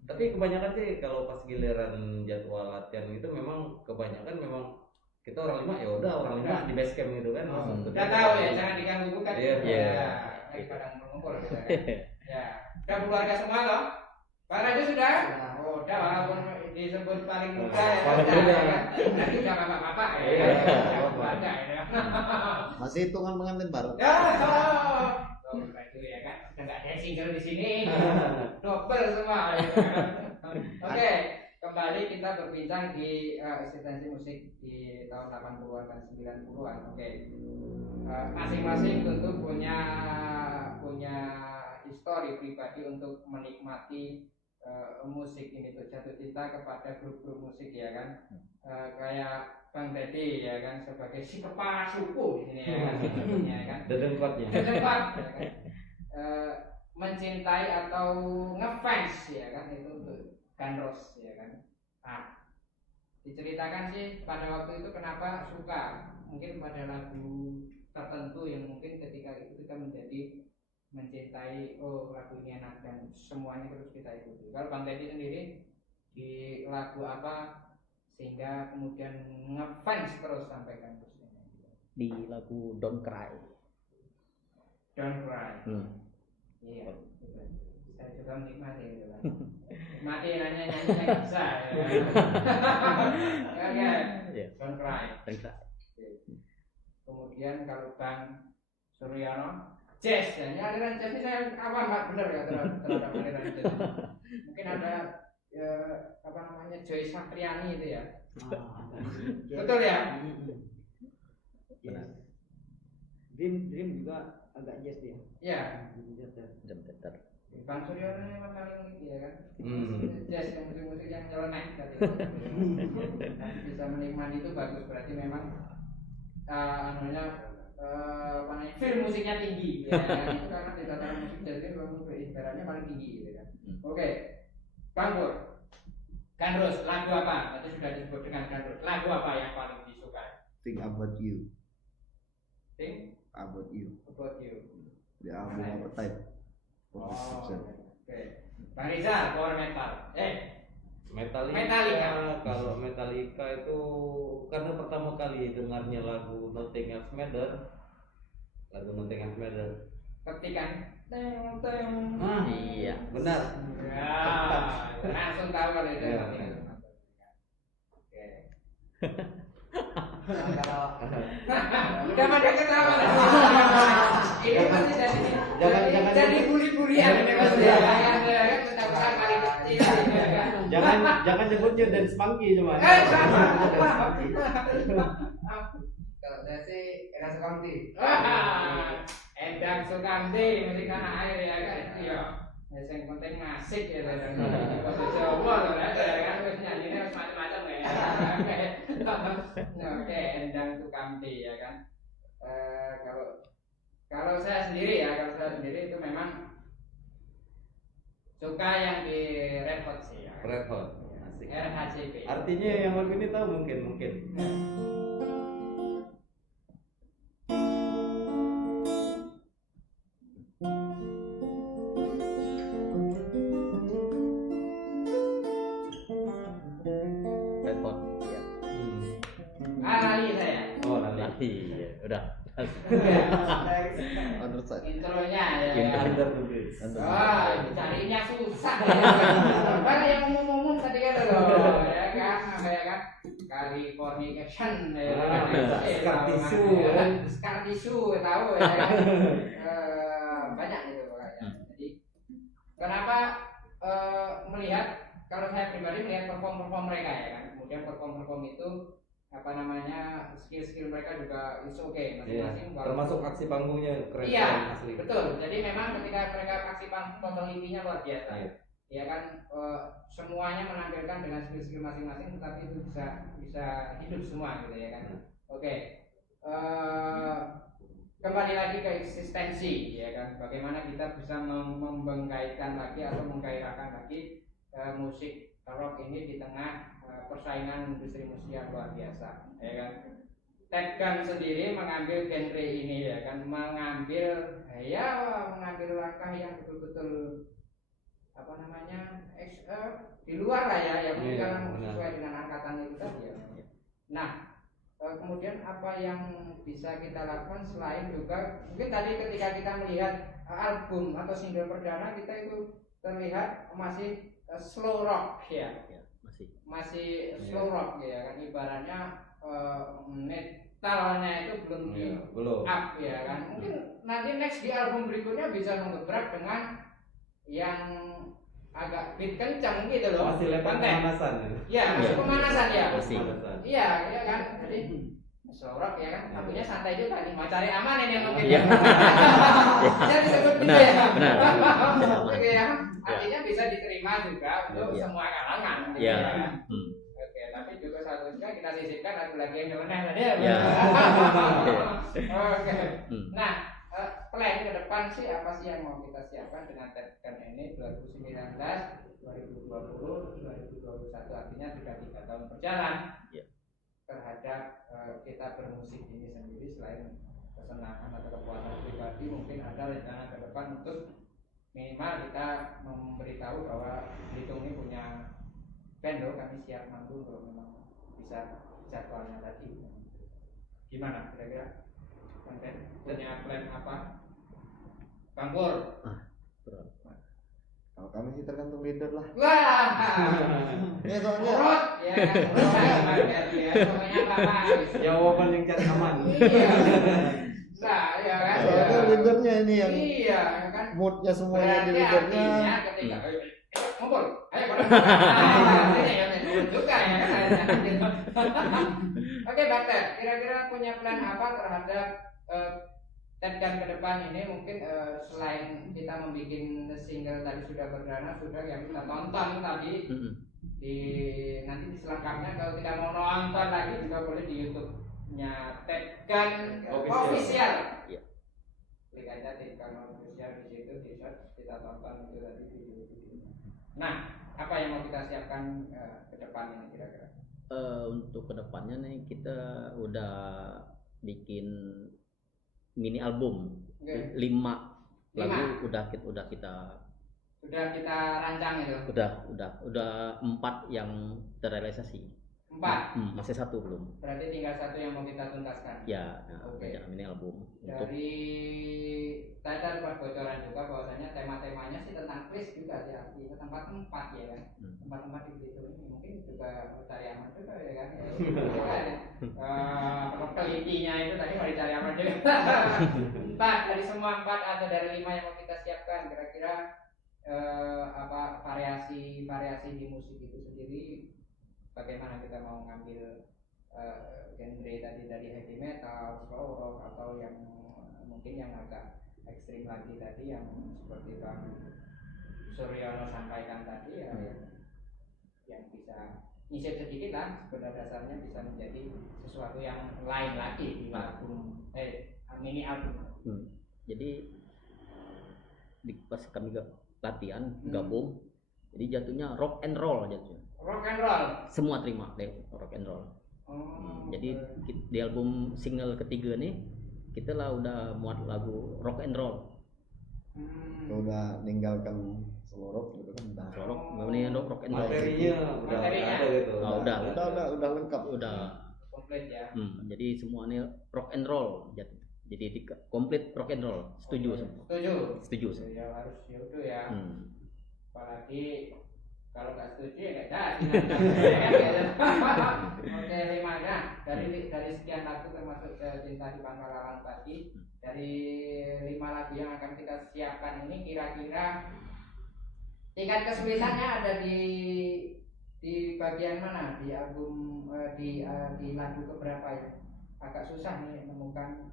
Tapi kebanyakan sih kalau pas giliran jadwal latihan itu memang kebanyakan memang kita orang 5 ya udah orang 5 di base camp gitu kan. Udah tahu ya, jangan diganggu bukan. Iya. Lagi pada mengumpul gitu kan. Ya, udah keluarga semua loh. Pak Raja sudah? Oh, udah walaupun disebut paling muda ya. Paling muda. Nanti udah bapak-bapak ya. Keluarga ya. masih hitungan pengantin baru. Ya, itu ya kan. Udah enggak ada single di sini. Double semua. Oke, kembali kita berbincang di eksistensi musik di tahun 80-an dan 90-an. Oke. Masing-masing tentu punya histori pribadi untuk menikmati musik ini tuh, jatuh cinta kepada grup-grup musik ya kan. Kayak Bang Dedi ya kan sebagai si kepala suku di sini ya kan, ya kan. Dedengkotnya. Ya kan. Mencintai atau ngefans ya kan itu untuk Ganros ya kan. Nah, diceritakan sih pada waktu itu kenapa suka, mungkin pada lagu tertentu yang mungkin ketika itu kita menjadi mencintai, oh lagu ini enak dan semuanya terus kita ikuti. Kalau Bang Teddy sendiri di lagu apa sehingga kemudian ngefans terus sampai kan terus di lagu Don't Cry. Don't Cry. Iya. Saya juga menikmati itu kan. Mati nyanyi bisa. Oke. Don't Cry. Kemudian kalau Bang Suryono jazz ya, ini aliran jazz ini saya awam nggak bener ya terhadap aliran jazz. Mungkin ada apa namanya Joy Satriani itu ya. Betul ya? Dream juga agak jazz dia. Iya. Jam teater. Bang Suryono ini memang paling ya kan. Jazz yang musik-musik yang nyeleneh tadi. Bisa menikmati itu bagus, berarti memang film musiknya tinggi ya, itu karena di tataran musik jazz itu memang beribaratnya paling tinggi gitu kan. Oke. Bang Pur, Ganros, lagu apa? Tadi sudah disebut dengan Ganros. Lagu apa yang paling disukai? Think About You. Think About You. About You. Di album Appetite. Oke. Bang Rizal, power metal. Metallica. Kalau Metallica itu karena pertama kali dengarnya lagu Nothing Else Matters Lagu Noteng Ahmed. Ketikan teng teng. Iya. Benar. Ya, langsung tahu kalau itu. Iya. Oke. Kalau Udah pada ketawa. Ini pasti jadi bully-bulian ini pasti ya. Kan ketahuan paling kecil. Jangan nyebutnya dan Spunky cuma. kalau saya sih Endang Sukamti. Endang Sukamti mesti tanah air ya kan. Iya. Yang penting ngasih ya dan Jawa loh ya kan wis nyanyine macam-macam ya. Oke, Endang Sukamti ya kan. Kalau saya sendiri itu memang suka yang di Red Hot sih ya. Red Hot. Asik. RHCP. Artinya yang lagu ini tahu mungkin. Red Hot. Ya. Lali saya. Oh, nanti. Iya, udah. Underside. Intronya ya. Under the Bridge. Wah, carinya susah ya. Karena yang umum-umum tadi kan loh, ya kan. Californication ya. Scar tisu. Scar tisu tahu ya kan. Banyak itu pokoknya. Jadi kenapa melihat kalau saya pribadi melihat perform mereka ya kan. Kemudian perform itu apa namanya skill mereka juga is okay masing-masing. Termasuk aksi panggungnya keren. Iya, Asli. betul. Jadi memang ketika mereka aksi panggung pemilipinya luar biasa. Iya. Ya kan semuanya menampilkan dengan skill masing-masing, tetapi itu bisa hidup semua gitu ya kan. Oke. Kembali lagi ke eksistensi ya kan. Bagaimana kita bisa membangkitkan lagi atau menggairahkan lagi musik rock ini di tengah persaingan industri musik yang luar biasa ya kan. Ted Gun sendiri mengambil genre ini ya kan, mengambil langkah yang betul-betul apa namanya di luar lah ya yang mungkin sesuai dengan angkatan itu tadi ya. Nah kemudian apa yang bisa kita lakukan selain juga mungkin tadi ketika kita melihat album atau single perdana kita itu terlihat masih slow rock ya. Masih slow rock ya kan, ibaratnya metalnya itu belum up ya kan. Mungkin nanti next di album berikutnya bisa mengebrak dengan yang agak beat kencang gitu loh. Masih level pemanasan. Ya, masih pemanasan ya. Iya, ya kan. Jadi slow rock ya kan, lagunya santai juga nih, mau cari aman ini mungkin. Iya. Jadi disebut gitu Benar, ya. benar. Oke ya, artinya bisa diterima juga untuk semua kalangan. Gitu Iya. ya. Oke, tapi juga seharusnya kita sisipkan lagu-lagu yang nyeleneh tadi ya. Iya. Oke. Nah, plan ke depan sih apa sih yang mau kita siapkan dengan Ted Gun ini 2019, 2020, 2021 artinya sudah 3 tahun berjalan. Iya. Terhadap kita bermusik ini sendiri selain kesenangan atau kepuasan pribadi mungkin ada rencana ke depan untuk minimal kita memberitahu bahwa Belitung ini punya band loh, kami siap manggung kalau memang bisa jadwalnya tadi. Gimana kira-kira konten punya plan apa? Kang Pur? Kalau kami sih tergantung leader lah. Wah, Ya soalnya urut ya kan, ya pokoknya apa? Jawaban yang cari aman. Iya. Nah, ya kan. soalnya leadernya ini yang Iya, kan. moodnya semuanya di Berarti leadernya. artinya ketika ngumpul, ayo juga ya kan. Oke, Bakter, kira-kira punya plan apa terhadap Ted Gun ke depan ini? Mungkin selain kita membuat single tadi sudah berdana, sudah yang kita tonton tadi di nanti di selengkapnya kalau tidak mau nonton lagi juga boleh di YouTube-nya Ted Gun official. Iya. Klik aja Ted Gun official di situ, di search, kita tonton itu tadi video-video. Nah, apa yang mau kita siapkan ke depan ini kira-kira? Untuk kedepannya nih kita udah bikin mini album 5 lagu udah kita rancang itu. udah 4 yang terrealisasi. 4. Masih satu belum. Berarti tinggal satu yang mau kita tuntaskan. Ya, Oke. ini album untuk Dari tadi dapat bocoran juga bahwasanya tema-temanya sih tentang place juga sih, artinya tempat-tempat ya kan. Tempat-tempat di Belitung ini mungkin juga cari aman juga ya kan. Telitinya itu tadi mau dicari aman juga. 4 dari semua 4 atau dari 5 yang mau kita siapkan, kira-kira apa variasi di musik itu sendiri, bagaimana kita mau ngambil genre tadi dari heavy metal, slow rock, atau yang mungkin yang agak ekstrim lagi tadi yang seperti Bang Suryono sampaikan tadi ya, yang bisa nyisip sedikit lah, pada dasarnya bisa menjadi sesuatu yang lain lagi di album mini album. Jadi pas kami latihan gabung, jadi jatuhnya rock and roll jatuhnya. Rock and roll. Semua terima deh rock and roll. Jadi di album single ketiga nih kita lah udah muat lagu rock and roll. Udah ninggalkan slow rock gitu kan, udah Slow rock, ini rock and roll. Materinya udah ada gitu. udah lengkap, udah komplit ya. Jadi semuanya rock and roll. Jadi komplit rock and roll. Setuju semua. Setuju. Ya harus itu ya. Apalagi kalau nggak setuju ya nggak jadi. Oke, 5 nah dari sekian lagu termasuk Cinta di Pangkalan tadi, dari 5 lagu yang akan kita siapkan ini kira-kira tingkat kesulitannya ada di bagian mana di album di lagu keberapa ya? Agak susah nih menemukan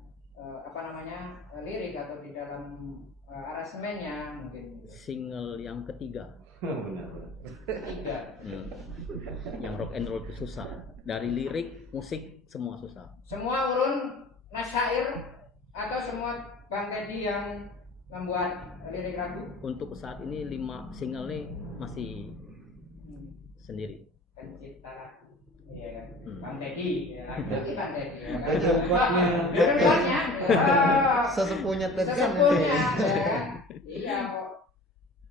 lirik atau di dalam aransemennya mungkin. Single yang ketiga. Benar. Yang rock and roll itu susah. Dari lirik, musik semua susah. Semua urun nasyair atau semua Bang Teddy yang membuat lirik lagu? Untuk saat ini 5 single nih masih sendiri. Pencipta lagu. Iya kan. Bang Teddy, ya. Bang Teddy. Hebatnya. Sesepuhnya Ted kan. Iya kok.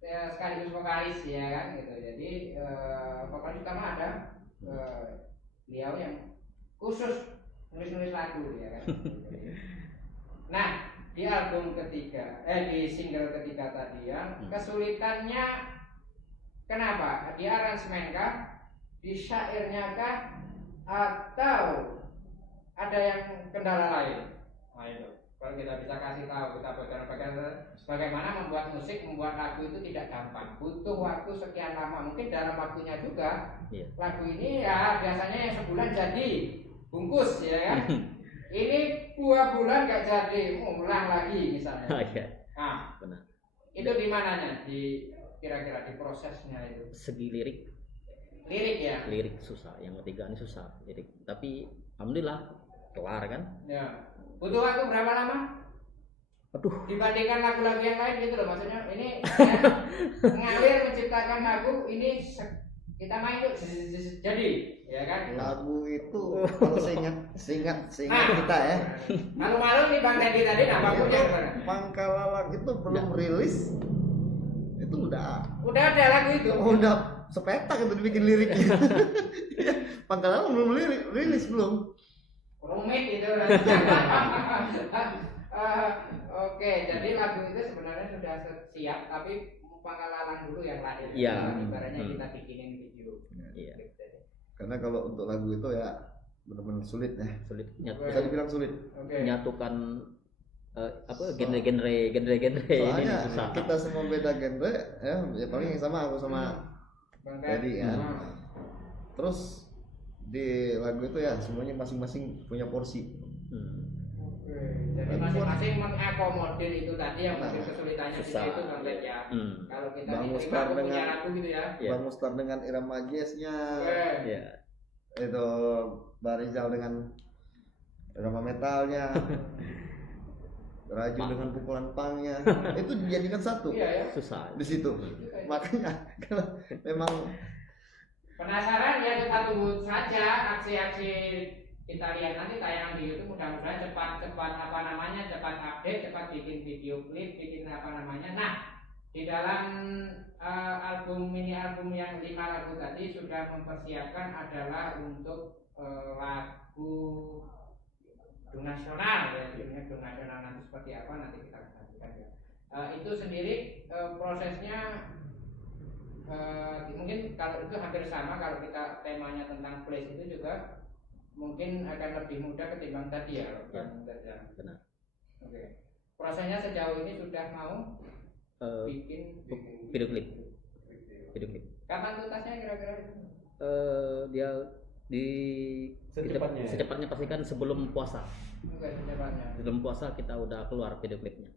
Ya, sekaligus vokalis ya kan gitu. Jadi vokalis utama ada beliau yang khusus nulis lagu ya kan. Nah, di album ketiga di single ketiga tadi yang kesulitannya kenapa? Di aransemen kah? Di syairnya kah? Atau ada yang kendala lain? Nah itu, kalau kita bisa kasih tahu, kita bagaimana membuat musik, membuat lagu itu tidak gampang, butuh waktu sekian lama, mungkin dalam waktunya juga. Lagu ini ya biasanya yang sebulan jadi bungkus ya kan. Ini 2 bulan gak jadi, ulang lagi misalnya. Nah, benar. Itu di mananya? Di kira-kira di prosesnya itu. Segi lirik ya. Lirik susah, yang ketiga ini susah lirik. Tapi alhamdulillah kelar kan. Ya. Butuh waktu berapa lama? Aduh. Dibandingkan lagu-lagu yang lain gitu loh, maksudnya ini ya, ngalir menciptakan lagu ini kita main tuh jadi ya kan. Lagu itu kalau seingat kita ya. Malu-malu nih Bang Teddy tadi nama punya Pangkalan itu belum rilis. Itu udah ada lagu itu. Udah sepetak itu dibikin liriknya. Pangkalan belum rilis belum. Rumit itu. Oke, jadi lagu itu sebenarnya sudah siap, tapi Pangkalan dulu yang lahir. Iya. Ibaratnya kita bikinin video. Iya. Karena kalau untuk lagu itu ya benar-benar sulit ya. Bisa dibilang sulit. Menyatukan genre ini susah. Kita semua beda genre ya paling yang sama aku sama Teddy ya. Terus di lagu itu ya semuanya masing-masing punya porsi. Jadi masing-masing mengakomodir itu tadi yang mungkin kesulitannya di situ Bang Teddy ya. Kalau kita Bang punya lagu gitu ya. Bang Mustar dengan irama jazznya. Itu Barizal dengan irama metalnya. Raju dengan pukulan pangnya. Itu dijadikan satu. Susah di situ. Makanya kalau memang penasaran ya kita tunggu saja aksi-aksi kita lihat nanti tayangan di YouTube, mudah-mudahan cepat update, cepat bikin video klip, bikin apa namanya. Nah, di dalam mini album yang 5 lagu tadi sudah mempersiapkan adalah untuk lagu Dung Nasional ya, judulnya Dung Nasional, nanti seperti apa nanti kita saksikan ya. Itu sendiri prosesnya mungkin kalau itu hampir sama, kalau kita temanya tentang place itu juga mungkin akan lebih mudah ketimbang tadi ya. Benar. Oke. Prosesnya sejauh ini sudah mau bikin video klip. Kapan tuntasnya kira-kira? Dia secepatnya pastikan sebelum puasa. Oke, secepatnya. Sebelum puasa kita udah keluar video klipnya.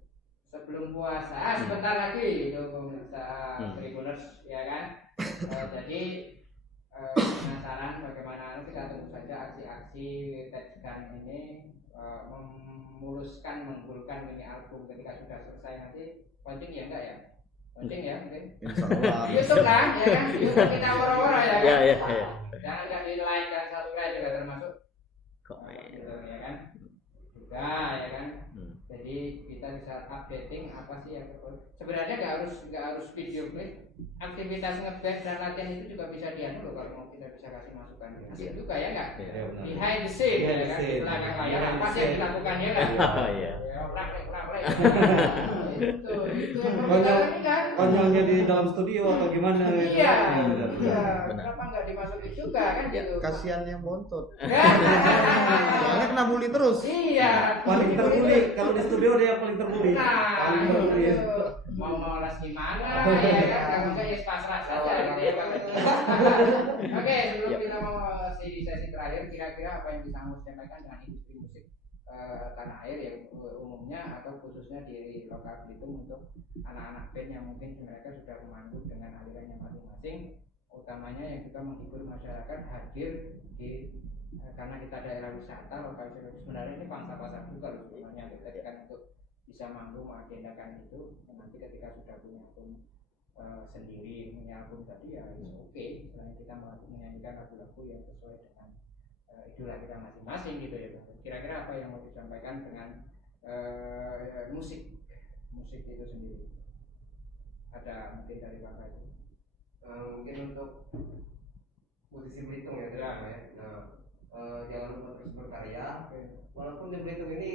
Sebelum puasa, sebentar lagi itu pemirsa Tribuners ya kan. Jadi penasaran bagaimana, kita tunggu saja aksi-aksi Tetsgan ini memuluskan, menggulkan mini album ketika sudah selesai nanti. Launching ya enggak ya? Launching ya mungkin. Insyaallah. YouTube kan, ya kan? YouTube kita orang-orang ya kan? Iya. Jangan nggak di like dan subscribe juga termasuk Komen. gitu, ya kan? Juga ya kan? Jadi kita bisa updating apa sih yang sebenarnya nggak harus video klip, aktivitas ngeband dan latihan itu juga bisa dianu loh kalau mau kita bisa kasih masukan. Asik juga ya nggak? Behind the scene ya kan? Di belakang layar apa sih yang dilakukan ya kan? Iya. Itu yang pertama kan? Konyolnya di dalam studio atau gimana? Iya. Benar. Kenapa nggak dimasukin juga kan gitu? Kasihan yang bontot. Soalnya kena bully terus. Iya. Paling terbuli kalau di studio dia paling terbuli. Nah, mau les gimana ya kan? Kalau enggak ya pasrah saja gitu ya Pak. Oke, sebelum kita mau di sesi terakhir, kira-kira apa yang bisa kamu sampaikan dengan industri musik tanah air yang umumnya atau khususnya di lokal Belitung untuk anak-anak band yang mungkin mereka sudah memanggung dengan alirannya masing-masing, utamanya yang juga menghibur masyarakat hadir di karena kita daerah wisata lokal sebenarnya ini pangsa pasar juga loh sebenarnya kita kan untuk bisa mampu mengagendakan itu nanti ketika sudah punya album sendiri, punya album tadi ya oke, selain kita menyanyikan lagu-lagu yang sesuai dengan idola kita masing-masing gitu ya. Kira-kira apa yang mau disampaikan dengan musik itu sendiri? Ada mungkin dari Bapak itu? Mungkin untuk musisi Belitung ya, jangan lupa terus berkarya. Walaupun di Belitung ini,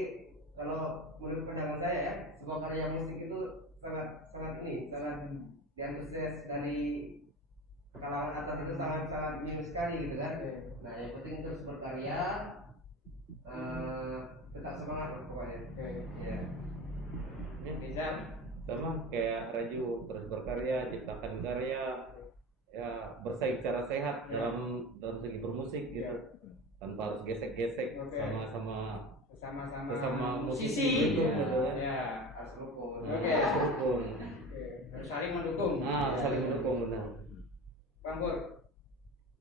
kalau menurut pandangan saya ya, sebuah karya musik itu sangat diantusias dari kalangan atas itu sangat minim sekali gitu kan. Nah yang penting terus berkarya, tetap semangat lah pokoknya. Ya. Bisa Sama kayak Raju, terus berkarya, ciptakan karya, ya bersaing secara sehat dalam segi bermusik gitu, tanpa harus gesek-gesek sama musisi gitu, ya harus rukun. Harus rukun. Harus saling mendukung. Nah, saling mendukung benar. Bang Pur,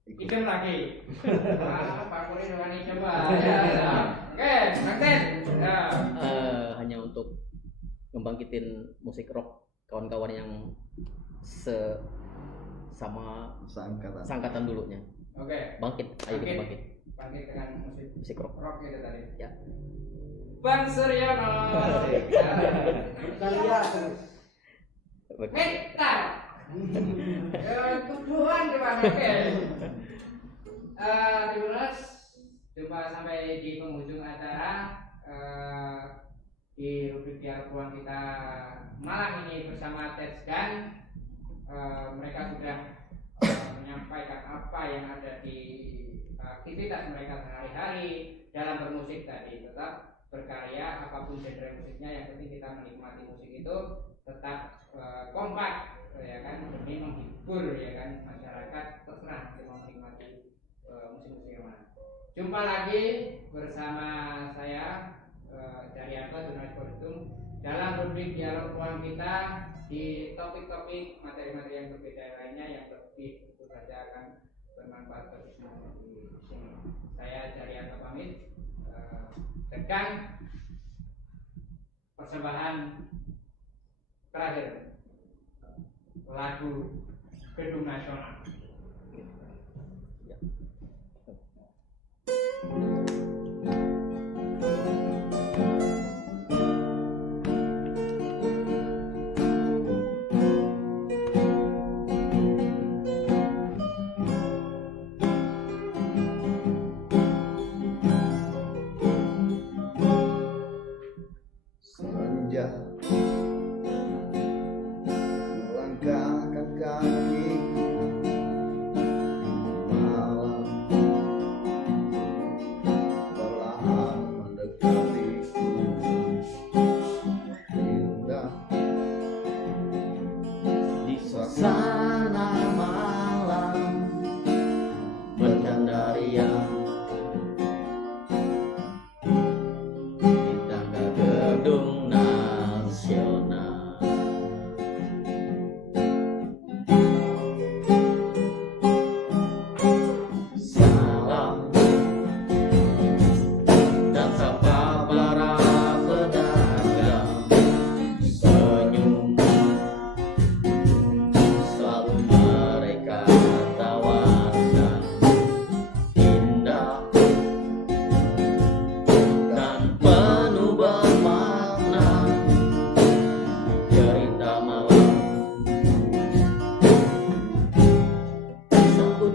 idem lagi. Bang Pur ini wani coba. Oke, Bang Ten. Hanya untuk membangkitin musik rock kawan-kawan yang sama seangkatan dulunya. Oke. Bangkit, ayo kita bangkit. Bangkit dengan musik rock. Rock itu tadi. Ya. Bang Suryono. Metal. Kebuan coba oke. Tribuners, jumpa sampai di penghujung acara di rubrik dialog ruang kita malam ini bersama Tetsgan. Mereka sudah menyampaikan apa yang ada di aktivitas mereka sehari-hari dalam bermusik tadi. Tetap berkarya apapun genre musiknya, yang penting kita menikmati musik itu tetap kompak ya kan, demi menghibur ya kan masyarakat, terserah mau menikmati musik-musik yang mana. Jumpa lagi bersama saya Daryanto Jurnalis Belitung dalam rubrik dialog ruang kita di topik-topik materi-materi yang berbeda lainnya yang lebih tentu saja akan bermanfaat bagi semua di sini. Saya Daryanto pamit. Tekan persembahan terakhir lagu Gedung Nasional.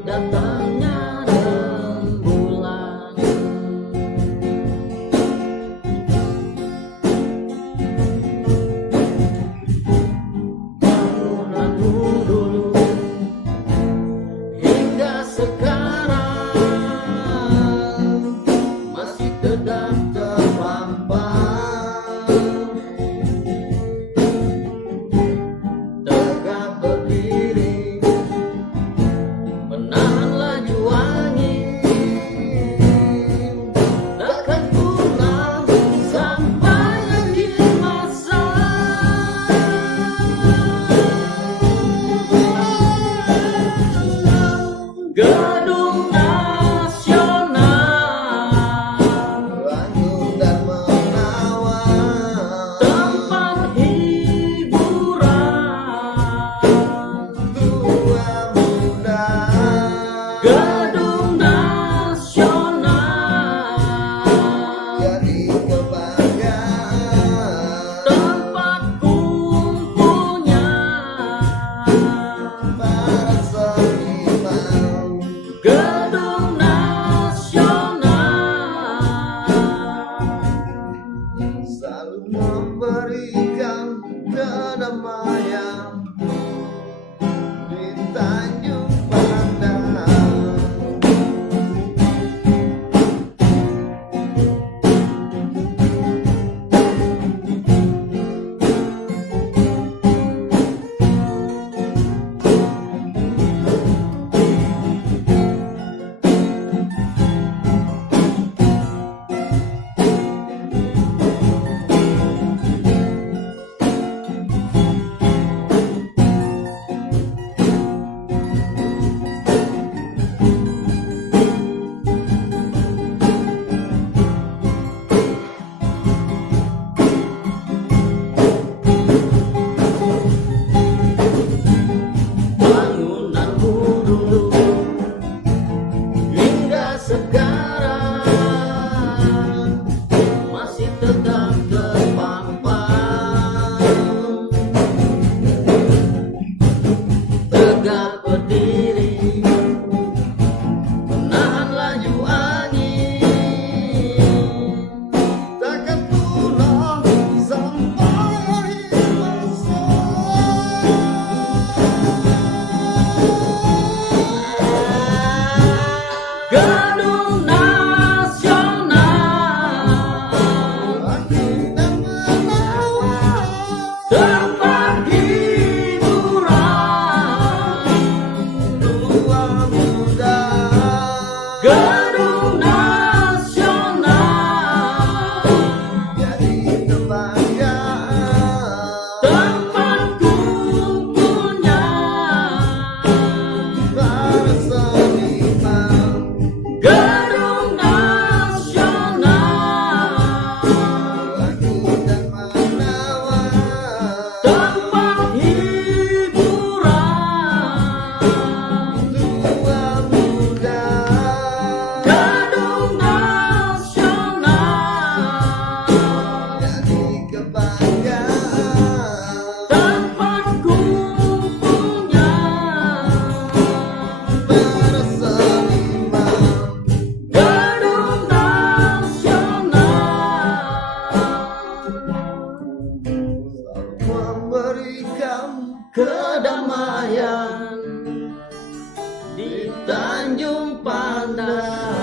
datangnya rembulan. Bangunanmu dulu hingga sekarang masih tetap terpampang, tegak berdiri menahan laju angin, takkan pulang sampai akhir masa. Gedung Nasional, Bangun dan menawan, tempat hiburan. tua muda. Gedung Nasional, Jadi kebanggaan tempat kumpulnya para seniman. Gedung Nasional, Selalu memberikan kedamaian di Tanjung Pandan. bangunanmu dulu hingga sekarang masih tetap terpampang, tegak berdiri menahan laju angin, Takkan pulang sampai akhir masa. Gedung Nasional, Bangun dan menawan, tempat hiburan. tua muda. Gedung Nasional, Jadi kebanggaan tempat kumpulnya para seniman. Gedung Nasional, Bangun dan menawan, tempat hiburan. tua muda. Gedung Nasional, Jadi kebanggaan tempat kumpulnya para seniman. Gedung Nasional, Memberikan kedamaian di Tanjung Pandan.